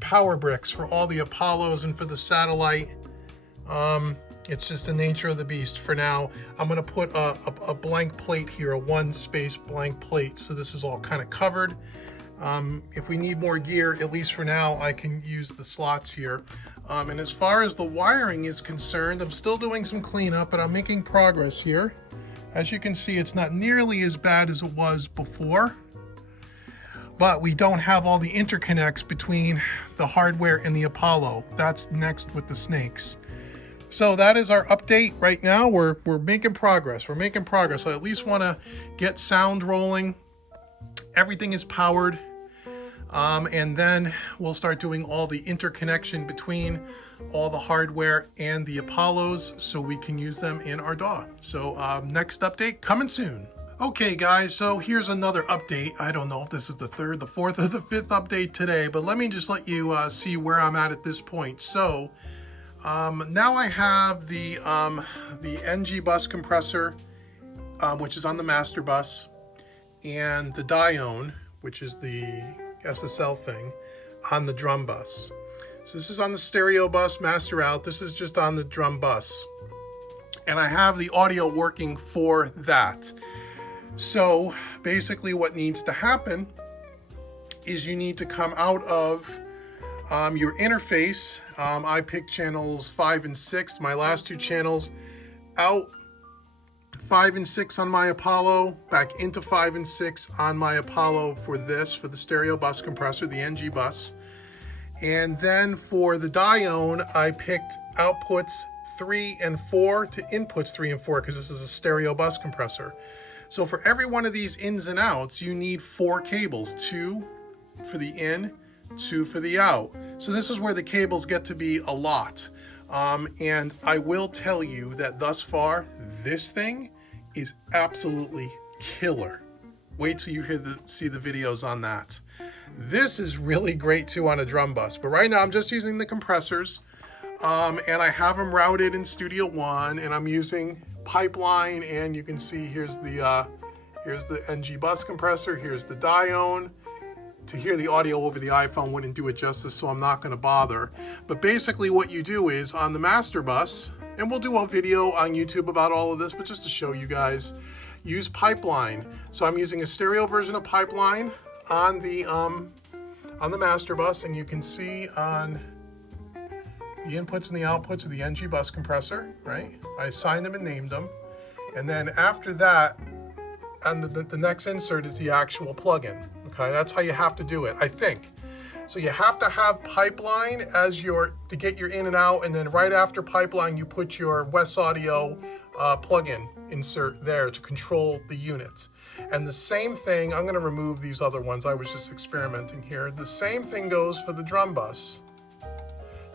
power bricks for all the Apollos and for the satellite. It's just the nature of the beast. For now, I'm going to put a blank plate here, a 1 space blank plate. So this is all kind of covered. If we need more gear, at least for now, I can use the slots here. And as far as the wiring is concerned, I'm still doing some cleanup, but I'm making progress here. As you can see, it's not nearly as bad as it was before, but we don't have all the interconnects between the hardware and the Apollo. That's next with the snakes. So that is our update right now. We're making progress. We're making progress. I at least want to get sound rolling. Everything is powered. And then we'll start doing all the interconnection between all the hardware and the Apollos so we can use them in our DAW. So next update coming soon. Okay guys, so here's another update. I don't know if this is the third, the fourth, or the fifth update today, but let me just let you see where I'm at this point. So now I have the NG bus compressor, which is on the master bus, and the dione, which is the SSL thing, on the drum bus. So this is on the stereo bus, master out. This is just on the drum bus. And I have the audio working for that. So basically what needs to happen is you need to come out of your interface. I picked channels 5 and 6, my last two channels, out 5 and 6 on my Apollo, back into 5 and 6 on my Apollo for the stereo bus compressor, the NG bus. And then for the dione, I picked outputs 3 and 4 to inputs 3 and 4 because this is a stereo bus compressor. So for every one of these ins and outs, you need 4 cables, 2 for the in, 2 for the out. So this is where the cables get to be a lot. And I will tell you that thus far, this thing is absolutely killer. Wait till you see the videos on that. This is really great too on a drum bus, but right now I'm just using the compressors, and I have them routed in Studio One, and I'm using pipeline, and you can see here's the NG bus compressor, here's the dione. To hear the audio over the iPhone wouldn't do it justice, so I'm not going to bother. But basically what you do is on the master bus, and we'll do a video on YouTube about all of this, but just to show you guys, use pipeline. So I'm using a stereo version of pipeline on the master bus, and you can see on the inputs and the outputs of the NG bus compressor, right? I assigned them and named them. And then after that, and the next insert is the actual plugin. Okay, that's how you have to do it, I think. So you have to have pipeline as to get your in and out, and then right after pipeline, you put your Wes Audio plugin insert there to control the units. And the same thing, I'm gonna remove these other ones. I was just experimenting here. The same thing goes for the drum bus.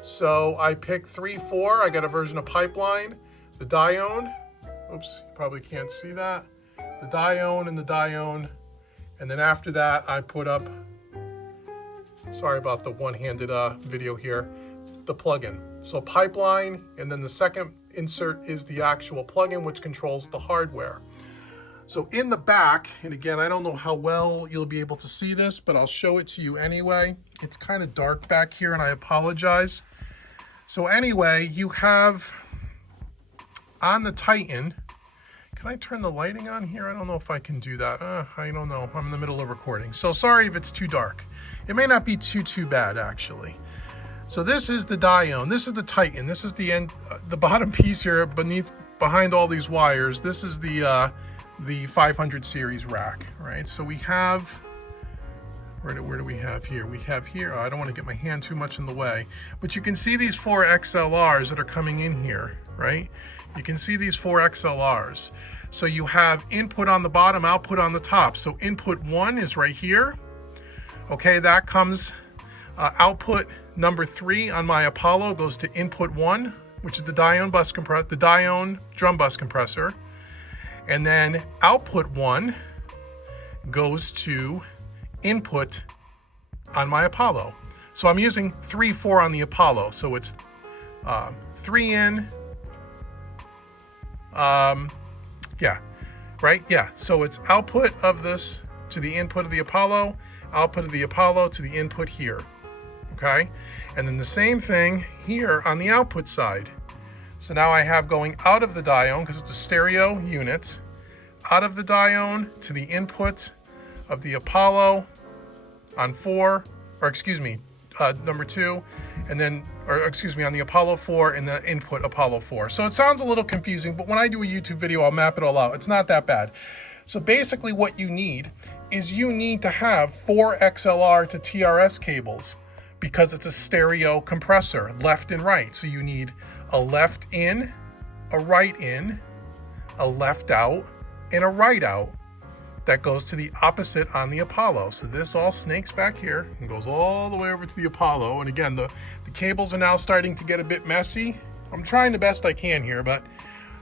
So I picked 3, 4, I got a version of pipeline, the dione, oops, you probably can't see that, the dione and the dione, and then after that I put up, sorry about the one-handed video here, the plugin. So pipeline, and then the second insert is the actual plugin which controls the hardware. So in the back, and again, I don't know how well you'll be able to see this, but I'll show it to you anyway. It's kind of dark back here, and I apologize. So anyway, you have on the Titan, can I turn the lighting on here? I don't know if I can do that. I don't know, I'm in the middle of recording. So sorry if it's too dark. It may not be too bad actually. So this is the dione, this is the Titan, this is the end, the bottom piece here behind all these wires. This is the 500 series rack, right? So we have, where do we have here? We have here, I don't want to get my hand too much in the way, but you can see these 4 XLRs that are coming in here, right? You can see these 4 XLRs. So you have input on the bottom, output on the top. So input 1 is right here. Okay, that comes, output number 3 on my Apollo goes to input 1, which is the dione bus compressor, the dione drum bus compressor. And then output 1 goes to input on my Apollo. So I'm using 3, 4 on the Apollo. So it's 3 in, yeah, right? Yeah, so it's output of this to the input of the Apollo, output of the Apollo to the input here, okay? And then the same thing here on the output side. So now I have going out of the dione, because it's a stereo unit, out of the dione to the input of the Apollo on 4, or excuse me, number 2, and then, or excuse me, on the Apollo 4 and the input Apollo 4. So it sounds a little confusing, but when I do a YouTube video, I'll map it all out. It's not that bad. So basically what you need is you need to have 4 XLR to TRS cables because it's a stereo compressor, left and right. So you need a left in, a right in, a left out, and a right out that goes to the opposite on the Apollo. So this all snakes back here and goes all the way over to the Apollo. And again, the cables are now starting to get a bit messy. I'm trying the best I can here, but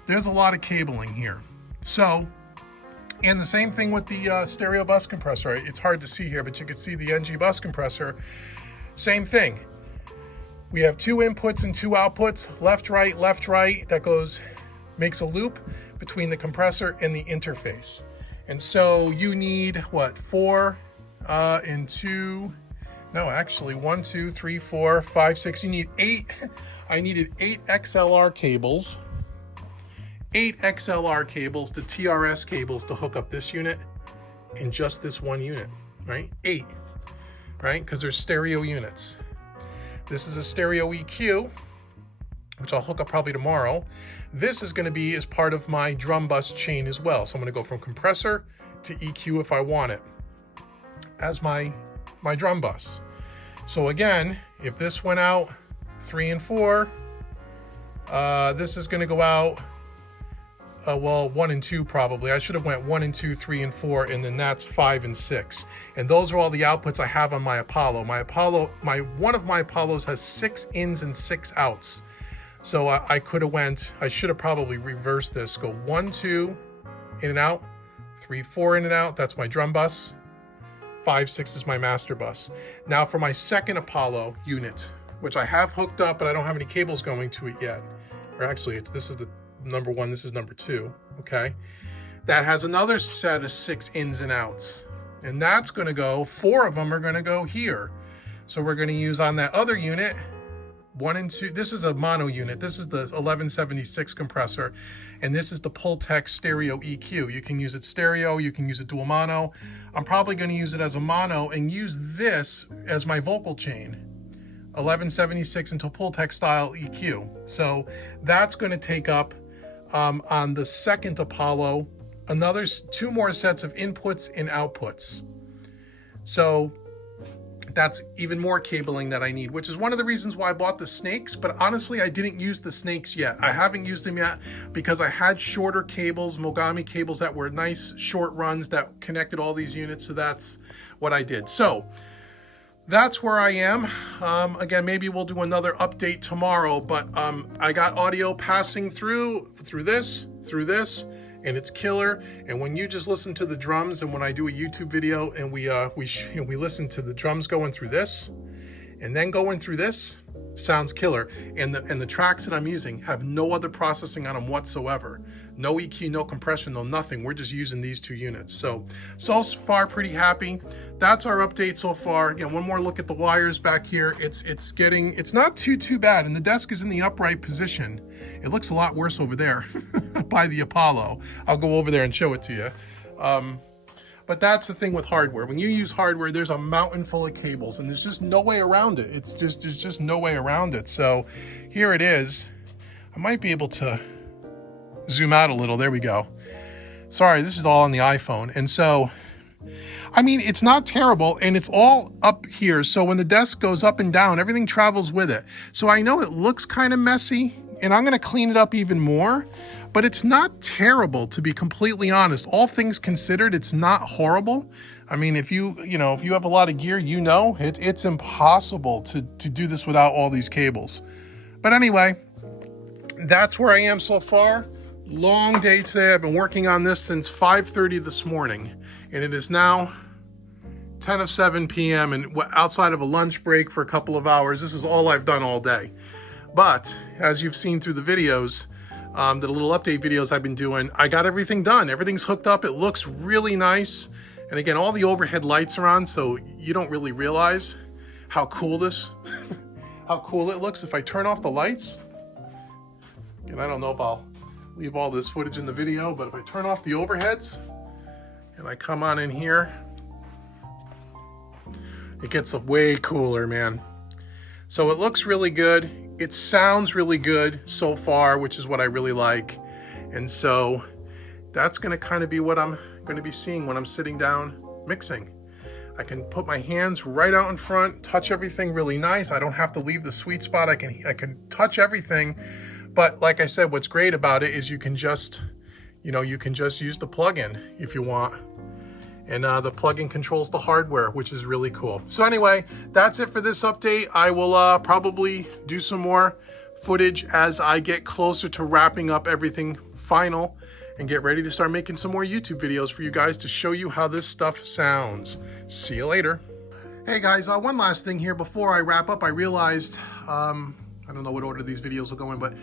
there's a lot of cabling here. So And the same thing with the stereo bus compressor. It's hard to see here, but you can see the NG bus compressor. Same thing. We have 2 inputs and 2 outputs, left, right, that makes a loop between the compressor and the interface. And so you need what, 4 and 2, no, actually 1, 2, 3, 4, 5, 6, you need 8. I needed 8 XLR cables. 8 XLR cables to TRS cables to hook up this unit in just this one unit, right? 8, right? Because there's stereo units. This is a stereo EQ, which I'll hook up probably tomorrow. This is going to be as part of my drum bus chain as well. So I'm going to go from compressor to EQ if I want it as my drum bus. So again, if this went out 3 and 4, this is going to go out well, 1 and 2 probably. I should have went 1 and 2, 3 and 4, and then that's 5 and 6. And those are all the outputs I have on my Apollo. One of my Apollos has 6 ins and 6 outs. So I should have probably reversed this. Go 1, 2, in and out, 3, 4 in and out. That's my drum bus. 5, 6 is my master bus. Now for my second Apollo unit, which I have hooked up, but I don't have any cables going to it yet. Or actually, this is the number 1, this is number 2, okay? That has another set of 6 ins and outs. And that's gonna go, 4 of them are gonna go here. So we're gonna use on that other unit, 1 and 2, this is a mono unit. This is the 1176 compressor, and this is the Pultec stereo EQ. You can use it stereo, you can use it dual mono. I'm probably gonna use it as a mono and use this as my vocal chain. 1176 into Pultec style EQ. So that's gonna take up on the second Apollo, another 2 more sets of inputs and outputs. So that's even more cabling that I need, which is one of the reasons why I bought the snakes. But honestly, I didn't use the snakes yet. I haven't used them yet because I had shorter cables, Mogami cables that were nice short runs that connected all these units. So that's what I did. So that's where I am. Again, maybe we'll do another update tomorrow, but I got audio passing through this, and it's killer. And when you just listen to the drums, and when I do a YouTube video and we listen to the drums going through this, and then going through this, sounds killer. And the tracks that I'm using have no other processing on them whatsoever. No EQ, no compression, no nothing. We're just using these 2 units. So far pretty happy. That's our update so far. Again, one more look at the wires back here. It's not too bad. And the desk is in the upright position. It looks a lot worse over there by the Apollo. I'll go over there and show it to you. But that's the thing with hardware. When you use hardware, there's a mountain full of cables and there's just no way around it. There's just no way around it. So here it is. I might be able to zoom out a little. There we go. Sorry, this is all on the iPhone. And so, I mean, it's not terrible and it's all up here. So when the desk goes up and down, everything travels with it. So I know it looks kind of messy and I'm going to clean it up even more, but it's not terrible, to be completely honest. All things considered, it's not horrible. I mean, if you have a lot of gear, it's impossible to do this without all these cables. But anyway, that's where I am so far. Long day today. I've been working on this since 5:30 this morning, and it is now 10:07 p.m. and outside of a lunch break for a couple of hours, this is all I've done all day. But as you've seen through the videos, the little update videos I've been doing, I got everything done. Everything's hooked up. It looks really nice. And again, all the overhead lights are on, so you don't really realize how cool how cool it looks if I turn off the lights. And I don't know if I'll leave all this footage in the video, but if I turn off the overheads and I come on in here, it gets way cooler, man. So it looks really good. It sounds really good so far, which is what I really like. And so that's gonna kind of be what I'm gonna be seeing when I'm sitting down mixing. I can put my hands right out in front, touch everything really nice. I don't have to leave the sweet spot. I can touch everything. But like I said, what's great about it is you can just use the plugin if you want. And the plugin controls the hardware, which is really cool. So anyway, that's it for this update. I will probably do some more footage as I get closer to wrapping up everything final. and get ready to start making some more YouTube videos for you guys to show you how this stuff sounds. See you later. Hey guys, one last thing here before I wrap up. I realized, I don't know what order these videos will go in, but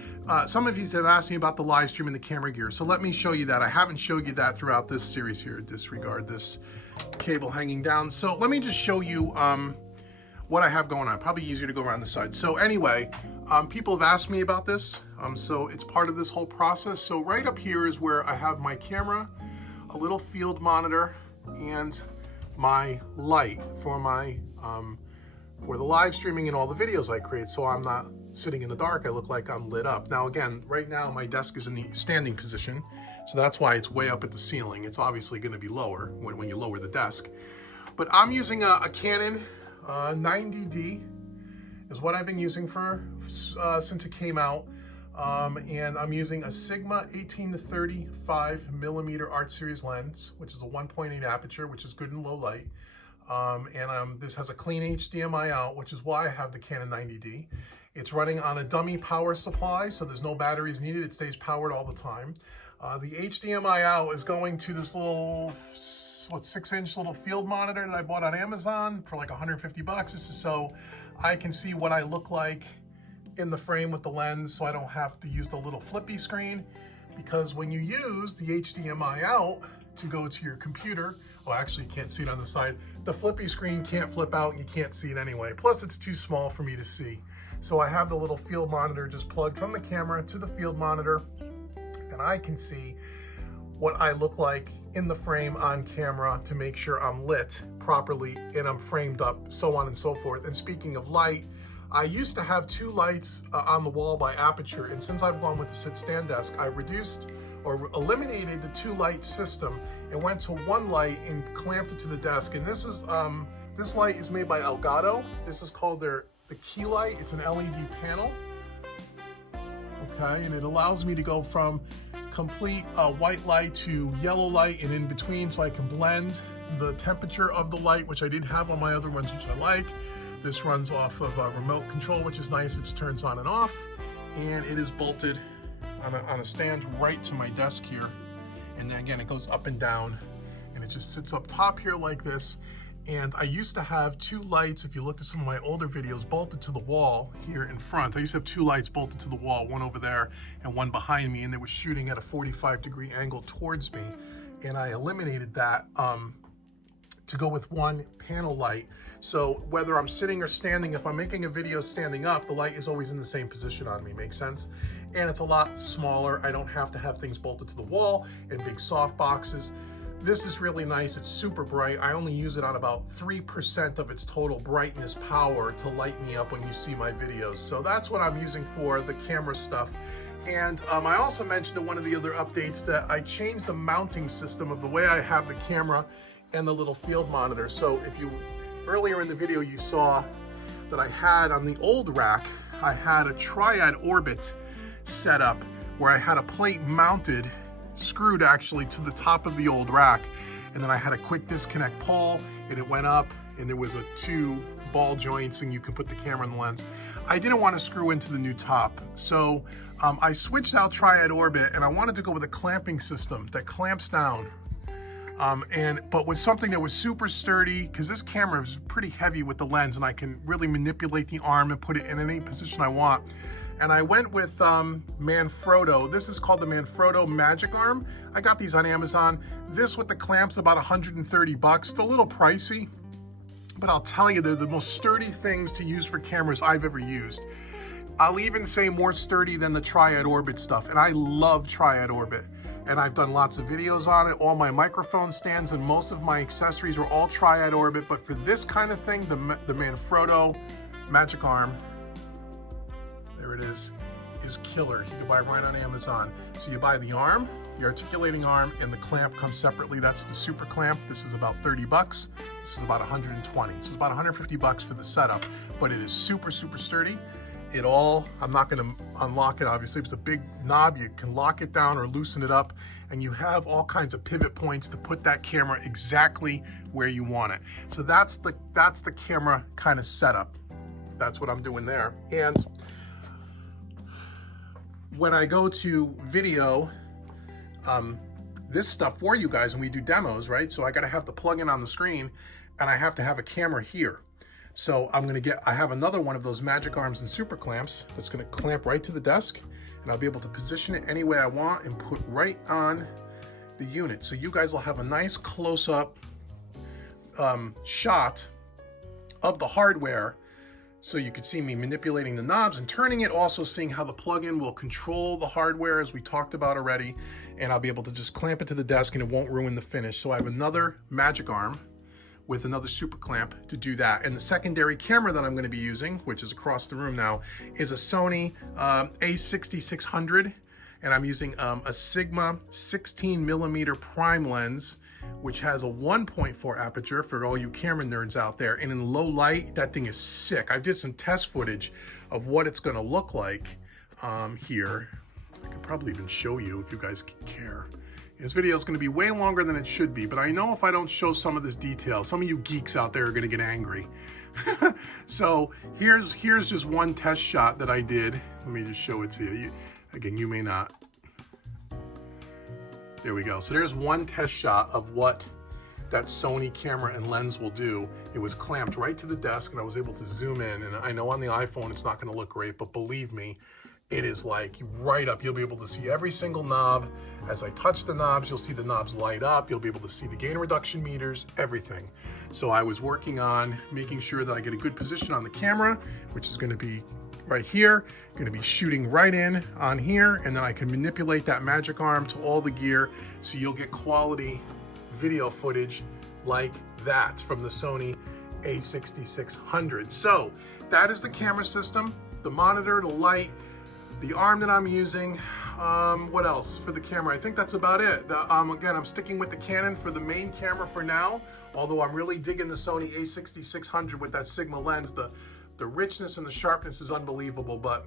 some of you have asked me about the live stream and the camera gear. So let me show you that. I haven't showed you that throughout this series here. Disregard this cable hanging down. So let me just show you what I have going on. Probably easier to go around the side. So anyway, people have asked me about this. So it's part of this whole process. So right up here is where I have my camera, a little field monitor, and my light for my for the live streaming and all the videos I create, so I'm not sitting in the dark. I look like I'm lit up. Now again, right now my desk is in the standing position, so that's why it's way up at the ceiling. It's obviously going to be lower when you lower the desk. But I'm using a Canon 90D is what I've been using for since it came out. And I'm using a Sigma 18 to 35 millimeter Art Series lens, which is a 1.8 aperture, which is good in low light. This has a clean HDMI out, which is why I have the Canon 90D. It's running on a dummy power supply, so there's no batteries needed. It stays powered all the time. The HDMI out is going to this little, 6-inch little field monitor that I bought on Amazon for like 150 bucks. This is so I can see what I look like in the frame with the lens, so I don't have to use the little flippy screen, because when you use the HDMI out to go to your computer, well, actually you can't see it on the side, the flippy screen can't flip out and you can't see it anyway. Plus it's too small for me to see. So I have the little field monitor just plugged from the camera to the field monitor, and I can see what I look like in the frame on camera to make sure I'm lit properly and I'm framed up, so on and so forth. And speaking of light, I used to have 2 lights on the wall by aperture, and since I've gone with the sit-stand desk, I reduced or eliminated the 2 light system and went to 1 light and clamped it to the desk. And this is this light is made by Elgato. This is called the key light. It's an LED panel. Okay, and it allows me to go from complete white light to yellow light and in between, so I can blend the temperature of the light, which I didn't have on my other ones, which I like. This runs off of a remote control, which is nice. It turns on and off, and it is bolted on a stand right to my desk here. And then again, it goes up and down, and it just sits up top here like this. And I used to have 2 lights, if you look at some of my older videos, bolted to the wall here in front. I used to have 2 lights bolted to the wall, one over there and one behind me, and they were shooting at a 45-degree angle towards me. And I eliminated that to go with 1 panel light. So whether I'm sitting or standing, if I'm making a video standing up, the light is always in the same position on me. Makes sense? And it's a lot smaller. I don't have to have things bolted to the wall and big soft boxes. This is really nice. It's super bright. I only use it on about 3% of its total brightness power to light me up when you see my videos. So that's what I'm using for the camera stuff. And I also mentioned in one of the other updates that I changed the mounting system of the way I have the camera and the little field monitor. So if you, earlier in the video, you saw that I had on the old rack, I had a triad orbit set up where I had a plate mounted, screwed actually to the top of the old rack. And then I had a quick disconnect pole, and it went up, and there was 2 ball joints, and you can put the camera in the lens. I didn't want to screw into the new top. So I switched out triad orbit, and I wanted to go with a clamping system that clamps down. But with something that was super sturdy, because this camera is pretty heavy with the lens, and I can really manipulate the arm and put it in any position I want. And I went with Manfrotto. This is called the Manfrotto Magic Arm. I got these on Amazon. This with the clamps about 130 bucks. It's a little pricey, but I'll tell you, they're the most sturdy things to use for cameras I've ever used. I'll even say more sturdy than the Triad Orbit stuff, and I love Triad Orbit. And I've done lots of videos on it. All my microphone stands and most of my accessories are all Triad Orbit, but for this kind of thing, the Manfrotto Magic Arm, there it is killer. You can buy right on Amazon. So you buy the arm, the articulating arm, and the clamp comes separately. That's the super clamp. This is about 30 bucks. This is about 120. So it's about 150 bucks for the setup, but it is super, super sturdy. It all, I'm not gonna unlock it, obviously. It's a big knob. You can lock it down or loosen it up, and you have all kinds of pivot points to put that camera exactly where you want it. So that's the camera kind of setup. That's what I'm doing there. And when I go to video, this stuff for you guys when we do demos, right? So I got to have the plug-in on the screen, and I have to have a camera here. So I have another one of those magic arms and super clamps that's going to clamp right to the desk, and I'll be able to position it any way I want and put right on the unit. So you guys will have a nice close-up shot of the hardware, so you could see me manipulating the knobs and turning it, also seeing how the plug-in will control the hardware as we talked about already, and I'll be able to just clamp it to the desk and it won't ruin the finish. So I have another magic arm with another super clamp to do that. And the secondary camera that I'm going to be using, which is across the room now, is a Sony a6600, and I'm using a Sigma 16mm prime lens, which has a 1.4 aperture for all you camera nerds out there. And in low light, that thing is sick. I did some test footage of what it's going to look like here. I could probably even show you if you guys care. This video is going to be way longer than it should be, but I know if I don't show some of this detail, some of you geeks out there are going to get angry. So here's just one test shot that I did. Let me just show it to you. Again, you may not. There we go. So there's one test shot of what that Sony camera and lens will do. It was clamped right to the desk, and I was able to zoom in. And I know on the iPhone it's not going to look great, but believe me, it is like right up. You'll be able to see every single knob. As I touch the knobs, you'll see the knobs light up. You'll be able to see the gain reduction meters, everything. So I was working on making sure that I get a good position on the camera, which is going to be right here, going to be shooting right in on here, and then I can manipulate that magic arm to all the gear, so you'll get quality video footage like that from the Sony a6600. So that is the camera system, the monitor, the light, the arm that I'm using. What else for the camera? I think that's about it. Again, I'm sticking with the Canon for the main camera for now, although I'm really digging the Sony a6600 with that Sigma lens. The richness and the sharpness is unbelievable, but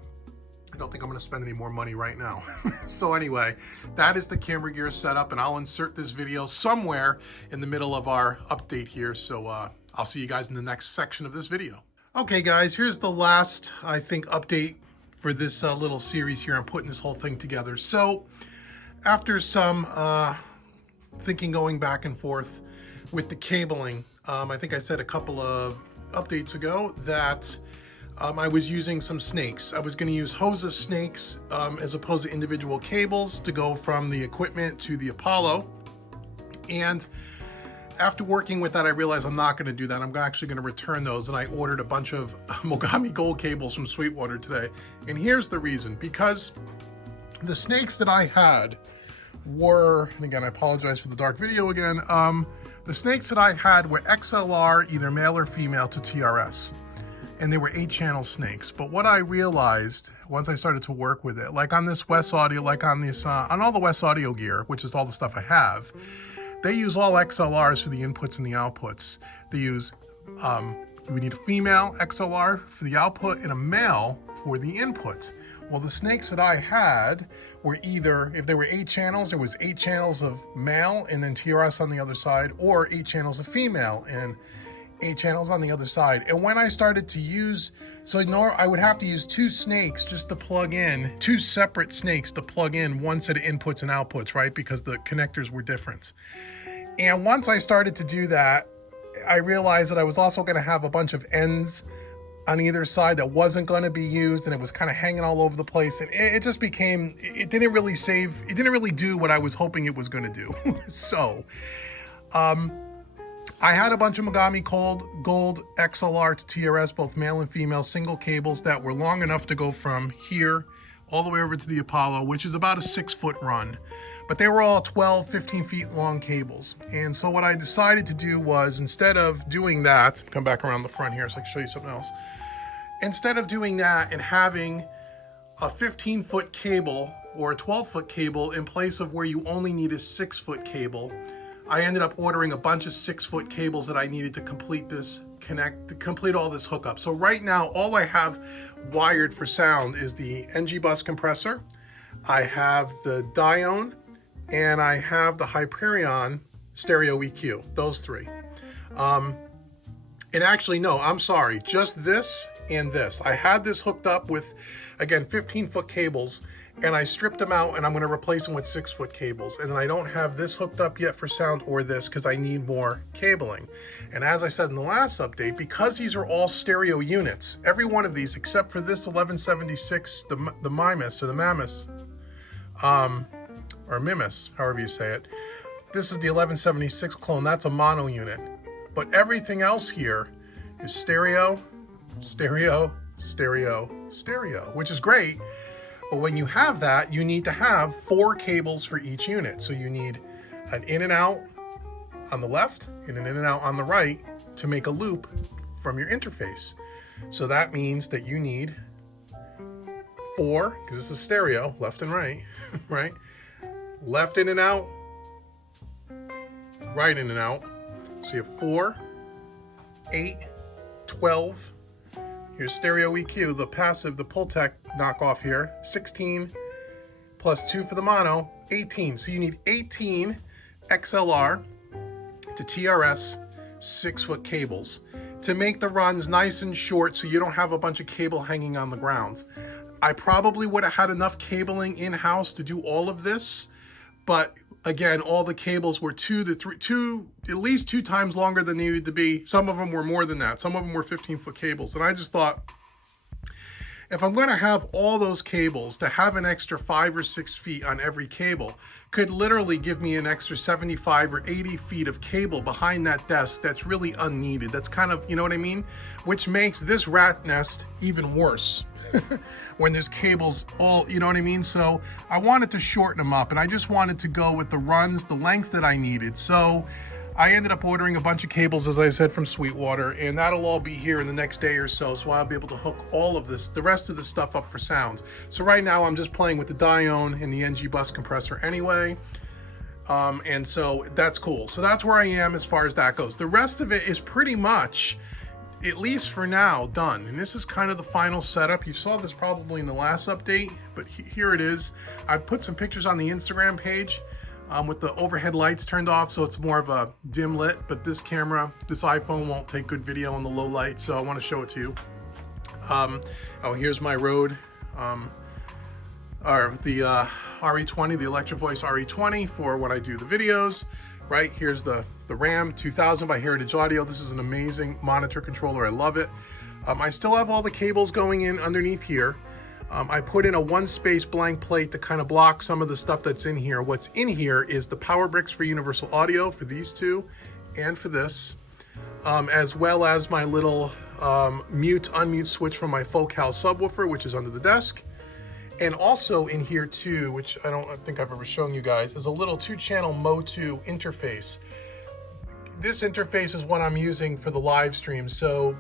I don't think I'm going to spend any more money right now. So anyway, that is the camera gear setup, and I'll insert this video somewhere in the middle of our update here. So I'll see you guys in the next section of this video. Okay guys, here's the last, I think, update for this little series here. I'm putting this whole thing together. So after some thinking, going back and forth with the cabling, I think I said a couple of updates ago that I was using some snakes. I was going to use Hosa snakes as opposed to individual cables to go from the equipment to the Apollo. And after working with that, I realized I'm not going to do that. I'm actually going to return those, and I ordered a bunch of Mogami Gold cables from Sweetwater today. And here's the reason: because the snakes that I had were, and again, I apologize for the dark video again, the snakes that I had were XLR, either male or female, to TRS. And they were 8-channel snakes. But what I realized once I started to work with it, like on this West Audio, like on this, on all the West Audio gear, which is all the stuff I have, they use all XLRs for the inputs and the outputs. They use, we need a female XLR for the output and a male for the inputs. Well, the snakes that I had were either, if there were 8 channels, there was 8 channels of male and then TRS on the other side, or 8 channels of female and 8 channels on the other side. And when I started to use, I would have to use 2 snakes just to plug in, 2 separate snakes to plug in one set of inputs and outputs, right? Because the connectors were different. And once I started to do that, I realized that I was also going to have a bunch of ends on either side that wasn't going to be used, and it was kind of hanging all over the place. And it just became, it didn't really do what I was hoping it was going to do. So, I had a bunch of Mogami Gold XLR to TRS, both male and female, single cables that were long enough to go from here all the way over to the Apollo, which is about a 6-foot run. But they were all 12, 15 feet long cables. And so what I decided to do was, instead of doing that, come back around the front here so I can show you something else. Instead of doing that and having a 15-foot cable or a 12-foot cable in place of where you only need a 6-foot cable, I ended up ordering a bunch of 6-foot cables that I needed to complete this complete all this hookup. So right now, all I have wired for sound is the NG bus compressor. I have the Dione, and I have the Hyperion stereo EQ, those 3. And actually, no, I'm sorry, just this and this. I had this hooked up with again, 15-foot cables, and I stripped them out and I'm gonna replace them with 6-foot cables. And then I don't have this hooked up yet for sound or this because I need more cabling. And as I said in the last update, because these are all stereo units, every one of these except for this 1176, the Mimus or the Mammoth, or Mimus, however you say it. This is the 1176 clone, that's a mono unit. But everything else here is stereo, stereo, stereo, stereo, which is great. But when you have that, you need to have 4 cables for each unit. So you need an in and out on the left and an in and out on the right to make a loop from your interface. So that means that you need 4, because this is stereo, left and right, right? Left in and out, right in and out. So you have 4, 8, 12. Here's stereo EQ, the passive, the Pultec knockoff here, 16 plus 2 for the mono, 18. So you need 18 XLR to TRS 6-foot cables to make the runs nice and short so you don't have a bunch of cable hanging on the ground. I probably would have had enough cabling in-house to do all of this, but again, all the cables were at least 2 times longer than they needed to be. Some of them were more than that. Some of them were 15-foot cables. And I just thought, if I'm going to have all those cables, to have an extra 5 or 6 feet on every cable could literally give me an extra 75 or 80 feet of cable behind that desk that's really unneeded. That's kind of, you know what I mean? Which makes this rat nest even worse when there's cables all, you know what I mean? So I wanted to shorten them up, and I just wanted to go with the runs, the length that I needed. So I ended up ordering a bunch of cables, as I said, from Sweetwater, and that'll all be here in the next day or so I'll be able to hook all of this, the rest of this stuff up for sounds. So right now I'm just playing with the Dione and the NG bus compressor anyway, and so that's cool. So that's where I am as far as that goes. The rest of it is pretty much, at least for now, done. And this is kind of the final setup. You saw this probably in the last update, but here it is. I put some pictures on the Instagram page with the overhead lights turned off, so it's more of a dim lit, but this camera, this iPhone won't take good video in the low light, so I want to show it to you. Oh, here's my Rode, or the RE20, the Electro Voice RE20 for when I do the videos. Right, here's the RAM 2000 by Heritage Audio. This is an amazing monitor controller, I love it. I still have all the cables going in underneath here. I put in a 1-space blank plate to kind of block some of the stuff that's in here. What's in here is the power bricks for Universal Audio for these two and for this, as well as my little mute-unmute switch from my Focal subwoofer, which is under the desk. And also in here too, which I don't think I've ever shown you guys, is a little 2-channel Mo2 interface. This interface is what I'm using for the live stream, so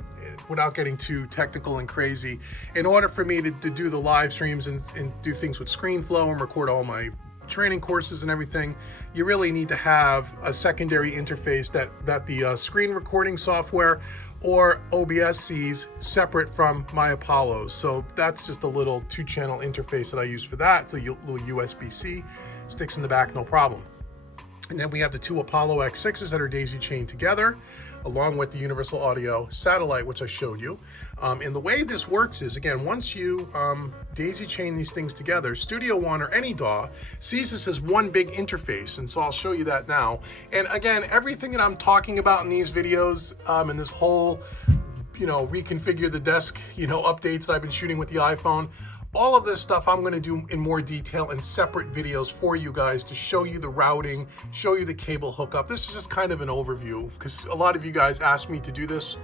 without getting too technical and crazy, in order for me to do the live streams and do things with ScreenFlow and record all my training courses and everything, you really need to have a secondary interface that the screen recording software or OBS sees separate from my Apollos. So that's just a little 2-channel interface that I use for that. It's a little USB-C, sticks in the back, no problem. And then we have the 2 Apollo X6s that are daisy chained together, along with the Universal Audio satellite, which I showed you. And the way this works is, again, once you daisy chain these things together, Studio One or any DAW sees this as one big interface, and so I'll show you that now. And again, everything that I'm talking about in these videos, and this whole, reconfigure the desk, updates that I've been shooting with the iPhone, all of this stuff I'm going to do in more detail in separate videos for you guys to show you the routing, show you the cable hookup. This is just kind of an overview because a lot of you guys asked me to do this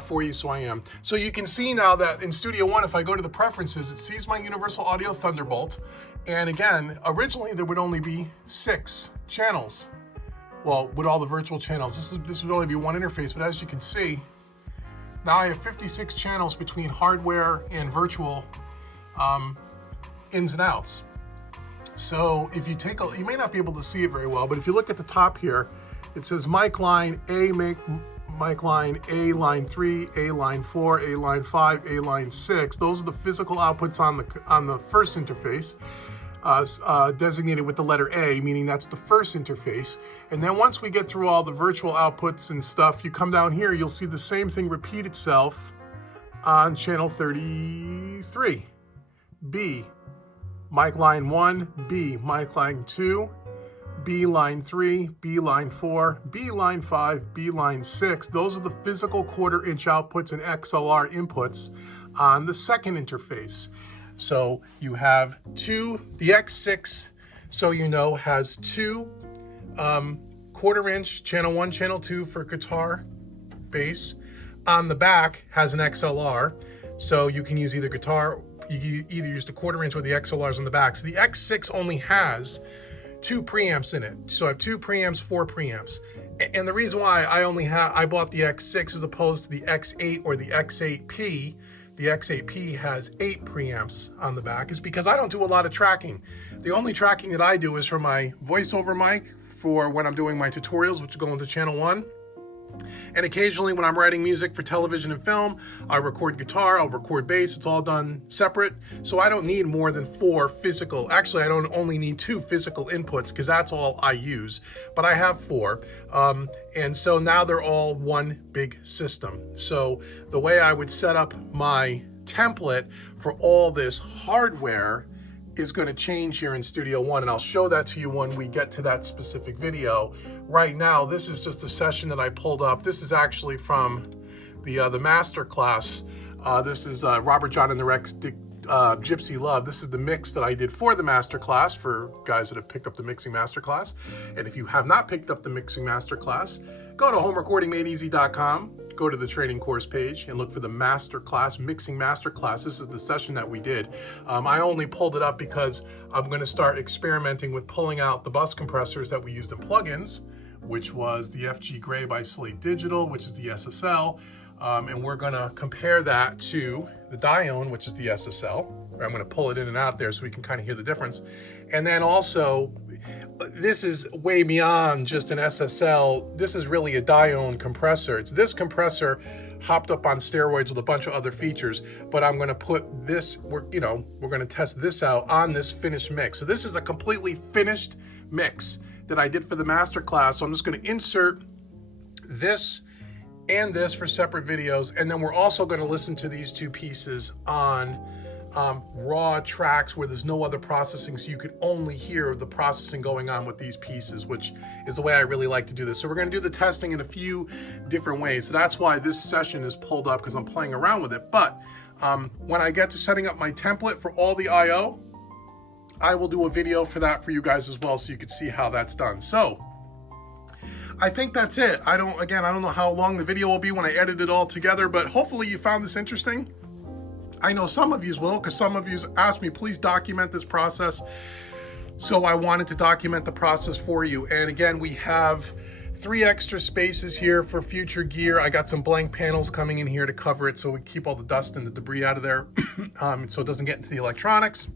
for you, so I am. So you can see now that in Studio One, if I go to the preferences, it sees my Universal Audio Thunderbolt. And again, originally there would only be 6 channels. Well, with all the virtual channels, this would only be one interface, but as you can see, now I have 56 channels between hardware and virtual ins and outs. So if you take you may not be able to see it very well, but if you look at the top here, it says mic line A, mic line A, line 3, A, line 4, A, line 5, A, line 6. Those are the physical outputs on the first interface, designated with the letter A, meaning that's the first interface. And then once we get through all the virtual outputs and stuff, you come down here, you'll see the same thing repeat itself on channel 33. B, mic line 1, B, mic line 2, B line 3, B line 4, B line 5, B line 6. Those are the physical 1/4 inch outputs and XLR inputs on the second interface. So you have the X6, so you know, has two 1/4 inch, channel 1, channel 2 for guitar, bass. On the back has an XLR, so you can use either guitar, you can either use the 1/4 inch or the XLRs on the back. So the X6 only has 2 preamps in it. So I have 2 preamps, 4 preamps. And the reason why I bought the X6 as opposed to the X8 or the X8P, the X8P has 8 preamps on the back, is because I don't do a lot of tracking. The only tracking that I do is for my voiceover mic for when I'm doing my tutorials, which go into channel 1. And occasionally when I'm writing music for television and film, I record guitar, I'll record bass, it's all done separate. So I don't need more than 4 physical, actually I don't only need 2 physical inputs because that's all I use, but I have 4. And so now they're all one big system. So the way I would set up my template for all this hardware is going to change here in Studio One, and I'll show that to you when we get to that specific video. Right now, this is just a session that I pulled up. This is actually from the master class. This is Robert John and the Rex Gypsy Love. This is the mix that I did for the master class for guys that have picked up the mixing master class. And if you have not picked up the mixing master class, go to homerecordingmadeeasy.com. Go to the training course page and look for the master class, mixing master class. This is the session that we did. I only pulled it up because I'm going to start experimenting with pulling out the bus compressors that we used in plugins, which was the FG Gray by Slate Digital, which is the SSL. And we're going to compare that to the Dione, which is the SSL. I'm going to pull it in and out there so we can kind of hear the difference. And then also, this is way beyond just an SSL. This is really a Dione compressor. It's this compressor hopped up on steroids with a bunch of other features, but I'm going to put this, we're going to test this out on this finished mix. So this is a completely finished mix that I did for the master class. So I'm just going to insert this and this for separate videos, and then we're also going to listen to these 2 pieces on raw tracks where there's no other processing, so you could only hear the processing going on with these pieces, which is the way I really like to do this. So we're going to do the testing in a few different ways. So that's why this session is pulled up, because I'm playing around with it. But when I get to setting up my template for all the I/O, I will do a video for that for you guys as well, so you can see how that's done. So I think that's it. I don't know how long the video will be when I edit it all together, but hopefully you found this interesting. I know some of you will, because some of you asked me, please document this process. So I wanted to document the process for you. And again, we have 3 extra spaces here for future gear. I got some blank panels coming in here to cover it so we keep all the dust and the debris out of there so it doesn't get into the electronics.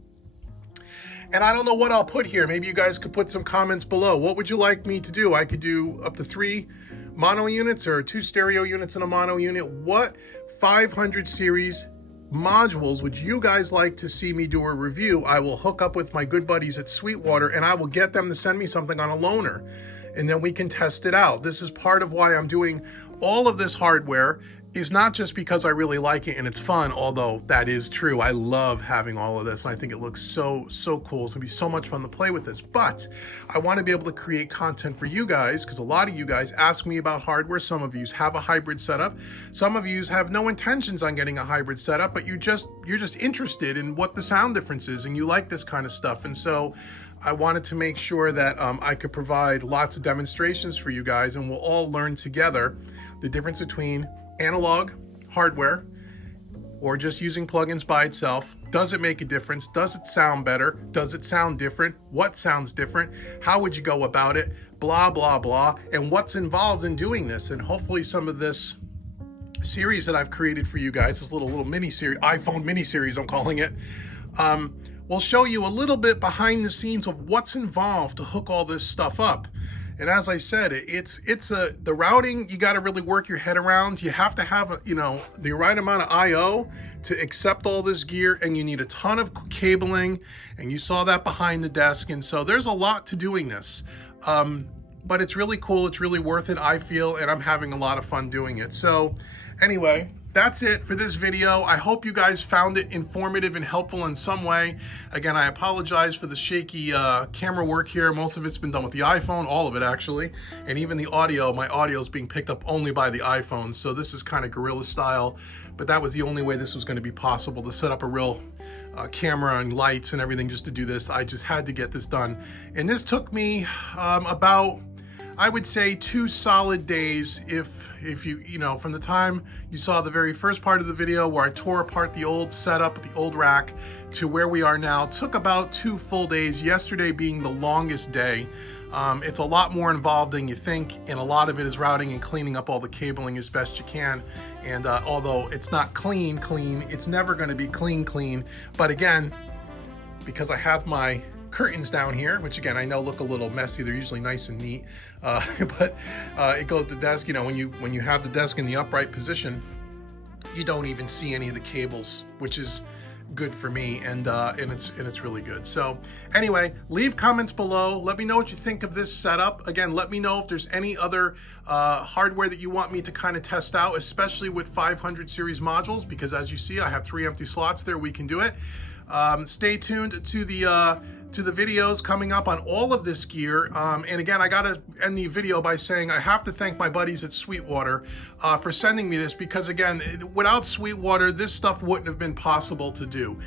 And I don't know what I'll put here. Maybe you guys could put some comments below. What would you like me to do? I could do up to 3 mono units or 2 stereo units in a mono unit. What 500 series modules would you guys like to see me do a review? I will hook up with my good buddies at Sweetwater and I will get them to send me something on a loaner, and then we can test it out. This is part of why I'm doing all of this hardware, is not just because I really like it and it's fun, although that is true. I love having all of this and I think it looks so cool. It's gonna be so much fun to play with this, but I want to be able to create content for you guys, because a lot of you guys ask me about hardware. Some of you have a hybrid setup. Some of you have no intentions on getting a hybrid setup, but you're just interested in what the sound difference is and you like this kind of stuff. And so I wanted to make sure that I could provide lots of demonstrations for you guys, and we'll all learn together the difference between analog hardware or just using plugins by itself. Does it make a difference? Does it sound better? Does it sound different? What sounds different? How would you go about it? Blah, blah, blah. And what's involved in doing this? And hopefully some of this series that I've created for you guys, this little mini series, iPhone mini series I'm calling it, will show you a little bit behind the scenes of what's involved to hook all this stuff up. And as I said, the routing, you got to really work your head around. You have to have, the right amount of I/O to accept all this gear, and you need a ton of cabling, and you saw that behind the desk. And so there's a lot to doing this, but it's really cool. It's really worth it, I feel, and I'm having a lot of fun doing it. So anyway, that's it for this video. I hope you guys found it informative and helpful in some way. Again, I apologize for the shaky camera work here. Most of it's been done with the iPhone, all of it actually. And even the audio, my audio is being picked up only by the iPhone. So this is kind of guerrilla style, but that was the only way this was going to be possible, to set up a real camera and lights and everything just to do this. I just had to get this done. And this took me about, I would say, 2 solid days. If you know, from the time you saw the very first part of the video where I tore apart the old setup, the old rack, to where we are now, took about 2 full days, yesterday being the longest day. It's a lot more involved than you think, and a lot of it is routing and cleaning up all the cabling as best you can. And although it's not clean, it's never going to be clean. But again, because I have my curtains down here, which again I know look a little messy, they're usually nice and neat, but it goes to the desk. You know, when you have the desk in the upright position, you don't even see any of the cables, which is good for me, and it's really good. So anyway, leave comments below. Let me know what you think of this setup. Again, let me know if there's any other hardware that you want me to kind of test out, especially with 500 series modules, because as you see, I have 3 empty slots there. We can do it. Stay tuned to the videos coming up on all of this gear. And again, I gotta end the video by saying I have to thank my buddies at Sweetwater for sending me this, because again, without Sweetwater, this stuff wouldn't have been possible to do.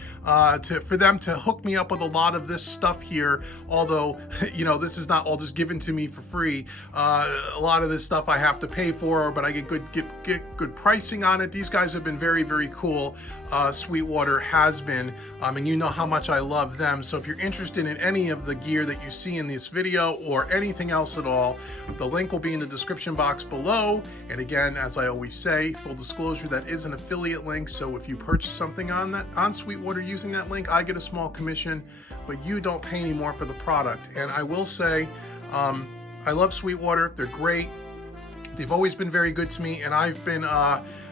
For them to hook me up with a lot of this stuff here, although, you know, this is not all just given to me for free. A lot of this stuff I have to pay for, but I get good pricing on it. These guys have been very, very cool. Sweetwater has been, and you know how much I love them. So if you're interested in any of the gear that you see in this video or anything else at all, the link will be in the description box below. And again, as I always say, full disclosure, that is an affiliate link. So if you purchase something on Sweetwater using that link, I get a small commission, but you don't pay any more for the product. And I will say, I love Sweetwater. They're great. They've always been very good to me, and I've been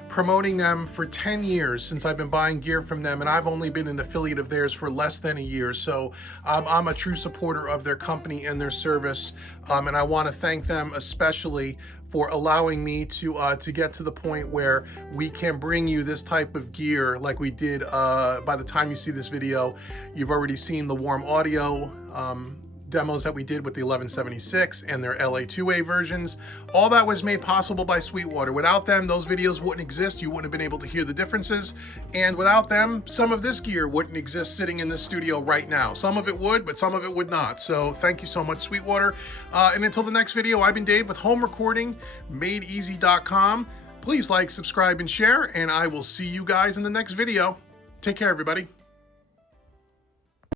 promoting them for 10 years since I've been buying gear from them, and I've only been an affiliate of theirs for less than a year. So I'm a true supporter of their company and their service, and I want to thank them especially for allowing me to get to the point where we can bring you this type of gear like we did. By the time you see this video, you've already seen the warm audio demos that we did with the 1176 and their LA2A versions. All that was made possible by Sweetwater. Without them, those videos wouldn't exist. You wouldn't have been able to hear the differences. And without them, some of this gear wouldn't exist sitting in this studio right now. Some of it would, but some of it would not. So thank you so much, Sweetwater. And until the next video, I've been Dave with HomeRecordingMadeEasy.com. Please like, subscribe, and share, and I will see you guys in the next video. Take care, everybody.